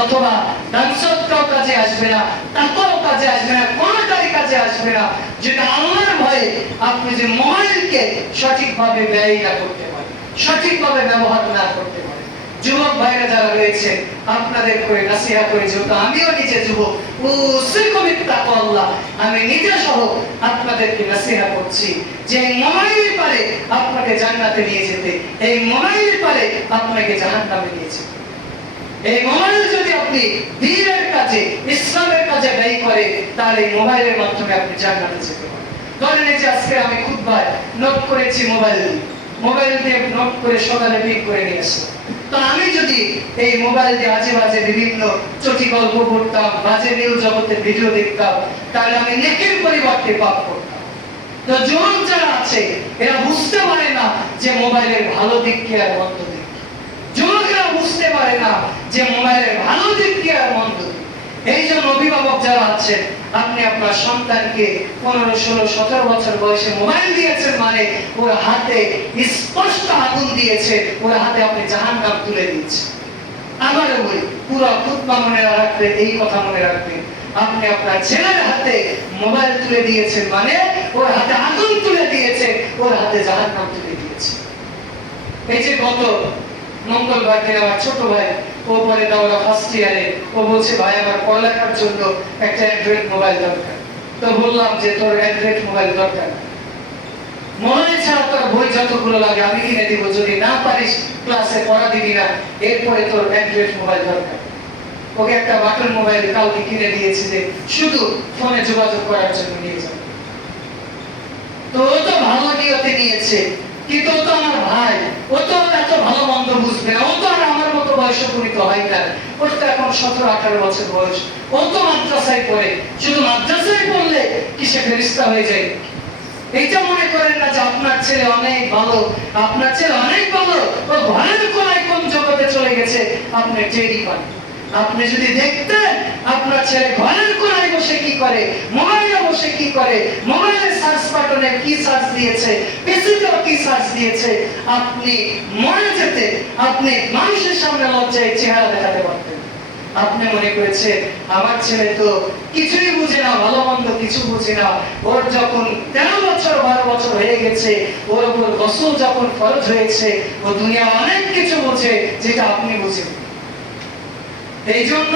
অথবা দানসত্ত্বও কাজে আসবে না, তাকওয়াও কাজে আসবে না, কোনোটাই কাজে আসবে না, যেটা আল্লাহর ভয়ে আপনি যে মোবাইলকে সঠিকভাবে ব্যয় না করতে পারেন, সঠিকভাবে ব্যবহার না করতে পারেন। যুবক ভাইরা যারা রয়েছে, আপনাদের করে নাসিহত করে, যেহেতু আমিও নিজে যুবক, আমি নিজে সহ আপনাদেরকে নাসিহত করছি যে মোবাইল পারে আপনাকে জান্নাতে নিয়ে যেতে, এই মোবাইল পারে আপনাকে জাহান্নামে নিয়ে যেতে। এই মোবাইল যদি আপনি দ্বীনের কাজে, ইসলামের কাজে ব্যয় করে, তাহলে এই মোবাইলের মাধ্যমে আপনি জান্নাতে যেতে পারেন। ধরেন এই যে আজকে আমি খুতবায় নোট করেছি মোবাইল দিয়ে নোট করে সকালে পিক করে নিয়ে আসলাম। তো আমি যদি এই মোবাইল দিয়ে আজে বাজে বিভিন্ন চটি গল্প পড়তাম, বাজে নিউজ জগতের ভিডিও দেখতাম, তাহলে আমি নেকির পরিবর্তে পাপ করতাম। তো যুবক যারা আছে এরা বুঝতে পারে না যে মোবাইলের ভালো দিক কি আর মন্দ দিক। যুবকেরা বুঝতে পারে না যে মোবাইলের ভালো দিক কি আর মন্দ দিক। এই জন্য অভিভাবক যারা আছেন, আপনি আপনার সন্তানকে 15, 16, 17 বছর বয়সে মোবাইল দিয়েছেন, মানে ওর হাতে স্পষ্ট আগুন দিয়েছে, ওর হাতে আপনি জাহান্নাম তুলে দিয়েছেন। আবারও বলি, পুরো খুতবা মনে রাখবেন, এই কথা মনে রাখবেন, আপনি আপনার ছেলের হাতে মোবাইল তুলে দিয়েছেন, মানে ওর হাতে আগুন তুলে দিয়েছে, ওর হাতে জাহান্নাম তুলে দিয়েছে। এই যে গত মঙ্গলবার দিন আমার ছোট ভাই, ও পরে দাওরা ফার্স্ট ইয়ারে, ও বলছে ভাই আমার পড়ালেখার জন্য একটা অ্যান্ড্রয়েড মোবাইল দরকার। তো বললাম যে তোর অ্যান্ড্রয়েড মোবাইল দরকার না, মোবাইল ছাড়া তোর বই যতগুলো লাগে আমি কিনে দিব, যদি না পারিস ক্লাসে পড়া দিবি না, এরপরে তোর অ্যান্ড্রয়েড মোবাইল দরকার। ওকে একটা বাটন মোবাইল কালকে কিনে দিয়েছি যে শুধু ফোনে যোগাযোগ করার জন্য নিয়ে যাবে। তো ও তো ভালো নিয়তে নিয়েছে, কিন্তু ও তো আমার ভাই, ও তো এত ভালো মন্দ বুঝবে না, ও তো আর আমার মতো বয়সে পরিণত হয় না, ওর তো এখন 17-18 বছর বয়স, ও তো মাদ্রাসায় পড়ে, শুধু মাদ্রাসায় পড়লে কি সে ফেরেশতা হয়ে যায়? এইটা মনে করেন না যে আপনার ছেলে অনেক ভালো, আপনার ছেলে অনেক ভালো, ও ঘরের কোনায় কোন জগতে চলে গেছে আপনি টেরই পান। আপনি যদি দেখতেন আপনার ছেলে ঘরের কোনায় বসে কি করে, মোবাইলে বসে কি করে, মোবাইলের সার্চ বাটনে কি সার্চ দিয়েছে, পিসিতে কি সার্চ দিয়েছে, আপনি মরে যেতে, আপনি মানুষের সামনে লজ্জায় চেহারা দেখাতে পারতেন। আপনি মনে করেছেন আমার ছেলে তো কিছুই বুঝে না, ভালো মন্দ কিছু বুঝে না, ওর যখন 13 বছর 12 বছর হয়ে গেছে, ওর উপর গোসল যখন ফরজ হয়েছে, ও দুনিয়া অনেক কিছু বোঝে যেটা আপনি বুঝেন। এই জন্য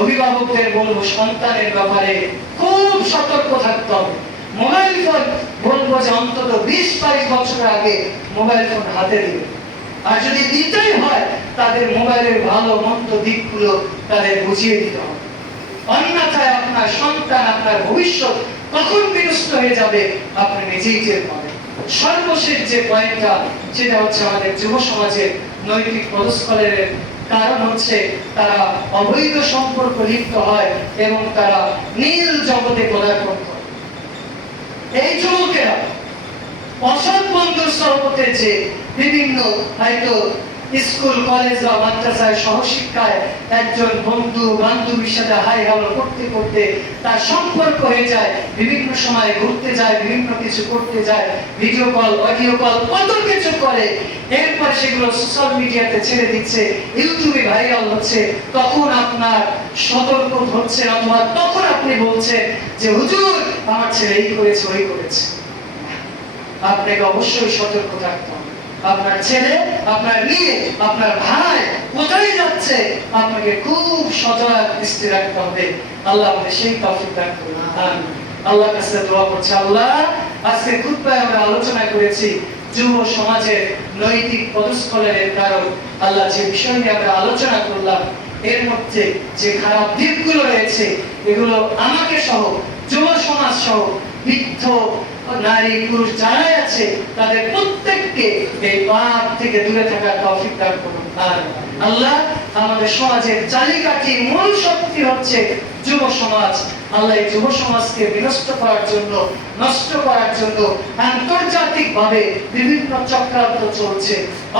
অভিভাবকদের বলবো সন্তানের ব্যাপারে খুব সতর্ক থাকতে হবে। মোবাইল ফোন বলবো যে অন্তত 20-22 বছর আগে মোবাইল ফোন হাতে দিবে, আর যদি দিতেই হয় তাদের মোবাইলের ভালো মন্দ দিকগুলো তাদের বুঝিয়ে দিতে হবে। অন্যথায় আপনার সন্তান, আপনার ভবিষ্যৎ কখন বিনষ্ট হয়ে যাবে আপনি নিজেই টের পাবেন। সর্বশেষ যে পয়েন্টটা, সেটা হচ্ছে আমাদের যুব সমাজের নৈতিক পদস্খলনের কারণ হচ্ছে তারা অবৈধ সম্পর্ক লিপ্ত হয় এবং তারা নীল জগতে পদার্পণ করে। এই যুবকেরা অসৎ বন্ধুর সহবতে যে বিভিন্ন হয়তো স্কুল, কলেজ বা মাদ্রাসায় সহশিক্ষায় একজন বন্ধু বান্ধবীর সাথে হাই হ্যালো করতে করতে তার সম্পর্ক হয়ে যায়, বিভিন্ন সময় ঘুরতে যায়, বিভিন্ন কিছু করতে যায়, ভিডিও কল, অডিও কল, কত কিছু করে, এরপর সেগুলো সোশ্যাল মিডিয়াতে ছেড়ে দিচ্ছে, ইউটিউবে ভাইরাল হচ্ছে, তখন আপনার সতর্ক হচ্ছে, অথবা তখন আপনি বলছেন যে হুজুর আমার ছেলে এই করেছে ওই করেছে। আপনাকে অবশ্যই সতর্ক থাকতে হবে। আপনার ছেলে, আপনার মেয়ে, আপনার ভাই কোথায় যাচ্ছে আপনাকে খুব সজাগ দৃষ্টি রাখতে হবে। আল্লাহ আমাদের সেই তৌফিক দান করুন। আমিন। আল্লাহর কাছে দোয়া করছি, আল্লাহ আজকে খুতবায় আমরা আলোচনা করেছি যুব সমাজের নৈতিক পদস্খলনের কারণ। আল্লাহ যে বিষয় নিয়ে আমরা আলোচনা করলাম, এর মধ্যে যে খারাপ দিকগুলো রয়েছে, এগুলো আমাকে সহ, যুব সমাজ সহ, বৃদ্ধ নারী পুরুষ যারাই আছে তাদের প্রত্যেককে এই পাপ থেকে দূরে থাকার তৌফিক দান করুন। আর আল্লাহ আমাদের সমাজের চালিকাঠি, মূল শক্তি হচ্ছে যুব সমাজ। আল্লাহ এই যুব সমাজকে বিনষ্ট করার জন্য, নষ্ট করার জন্য আন্তর্জাতিক ভাবে বিভিন্ন চক্রান্ত চলছে।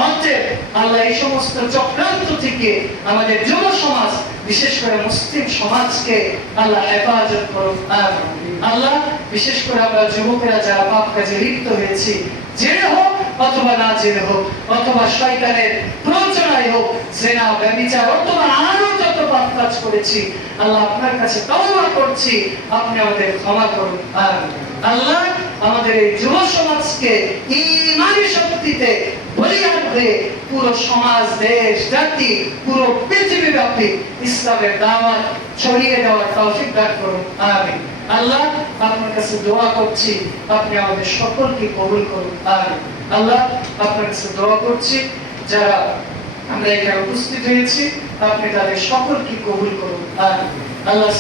অতএব আল্লাহ এই সমস্ত চক্রান্ত থেকে আমাদের যুব সমাজ বিশেষ করে মুসলিম সমাজকে আল্লাহ হেফাজত করুন আমিন। আল্লাহ বিশেষ করে আমরা যুবকেরা যারা পাপ কাজে লিপ্ত হয়েছি, জেনে হোক অথবা না জেনে হোক, অথবা শয়তানের প্ররোচনায় হোক, জেনা ব্যভিচার অথবা আরো যত পাপ কাজ করেছি, আল্লাহ আপনার কাছে তওবা করছি, আপনি আমাদের ক্ষমা করুন আমিন। আল্লাহ আমাদের এই যুব সমাজকে ঈমানি শক্তিতে বলিয়ান হয়ে পুরো সমাজ, দেশ, জাতি, পুরো পৃথিবী ব্যাপী ইসলামের দাওয়াত ছড়িয়ে দেওয়ার তৌফিক দান করুন আমিন। আল্লাহ আপনার কাছে দোয়া করছি, আপনি আমাদের সকলকে কবুল করুন আমিন। আল্লাহ আপনার কাছে দোয়া করছি, যারা আমরা এখানে উপস্থিত হয়েছি, আপনি তাদের সকলকে কবুল করুন আমিন। আল্লাহ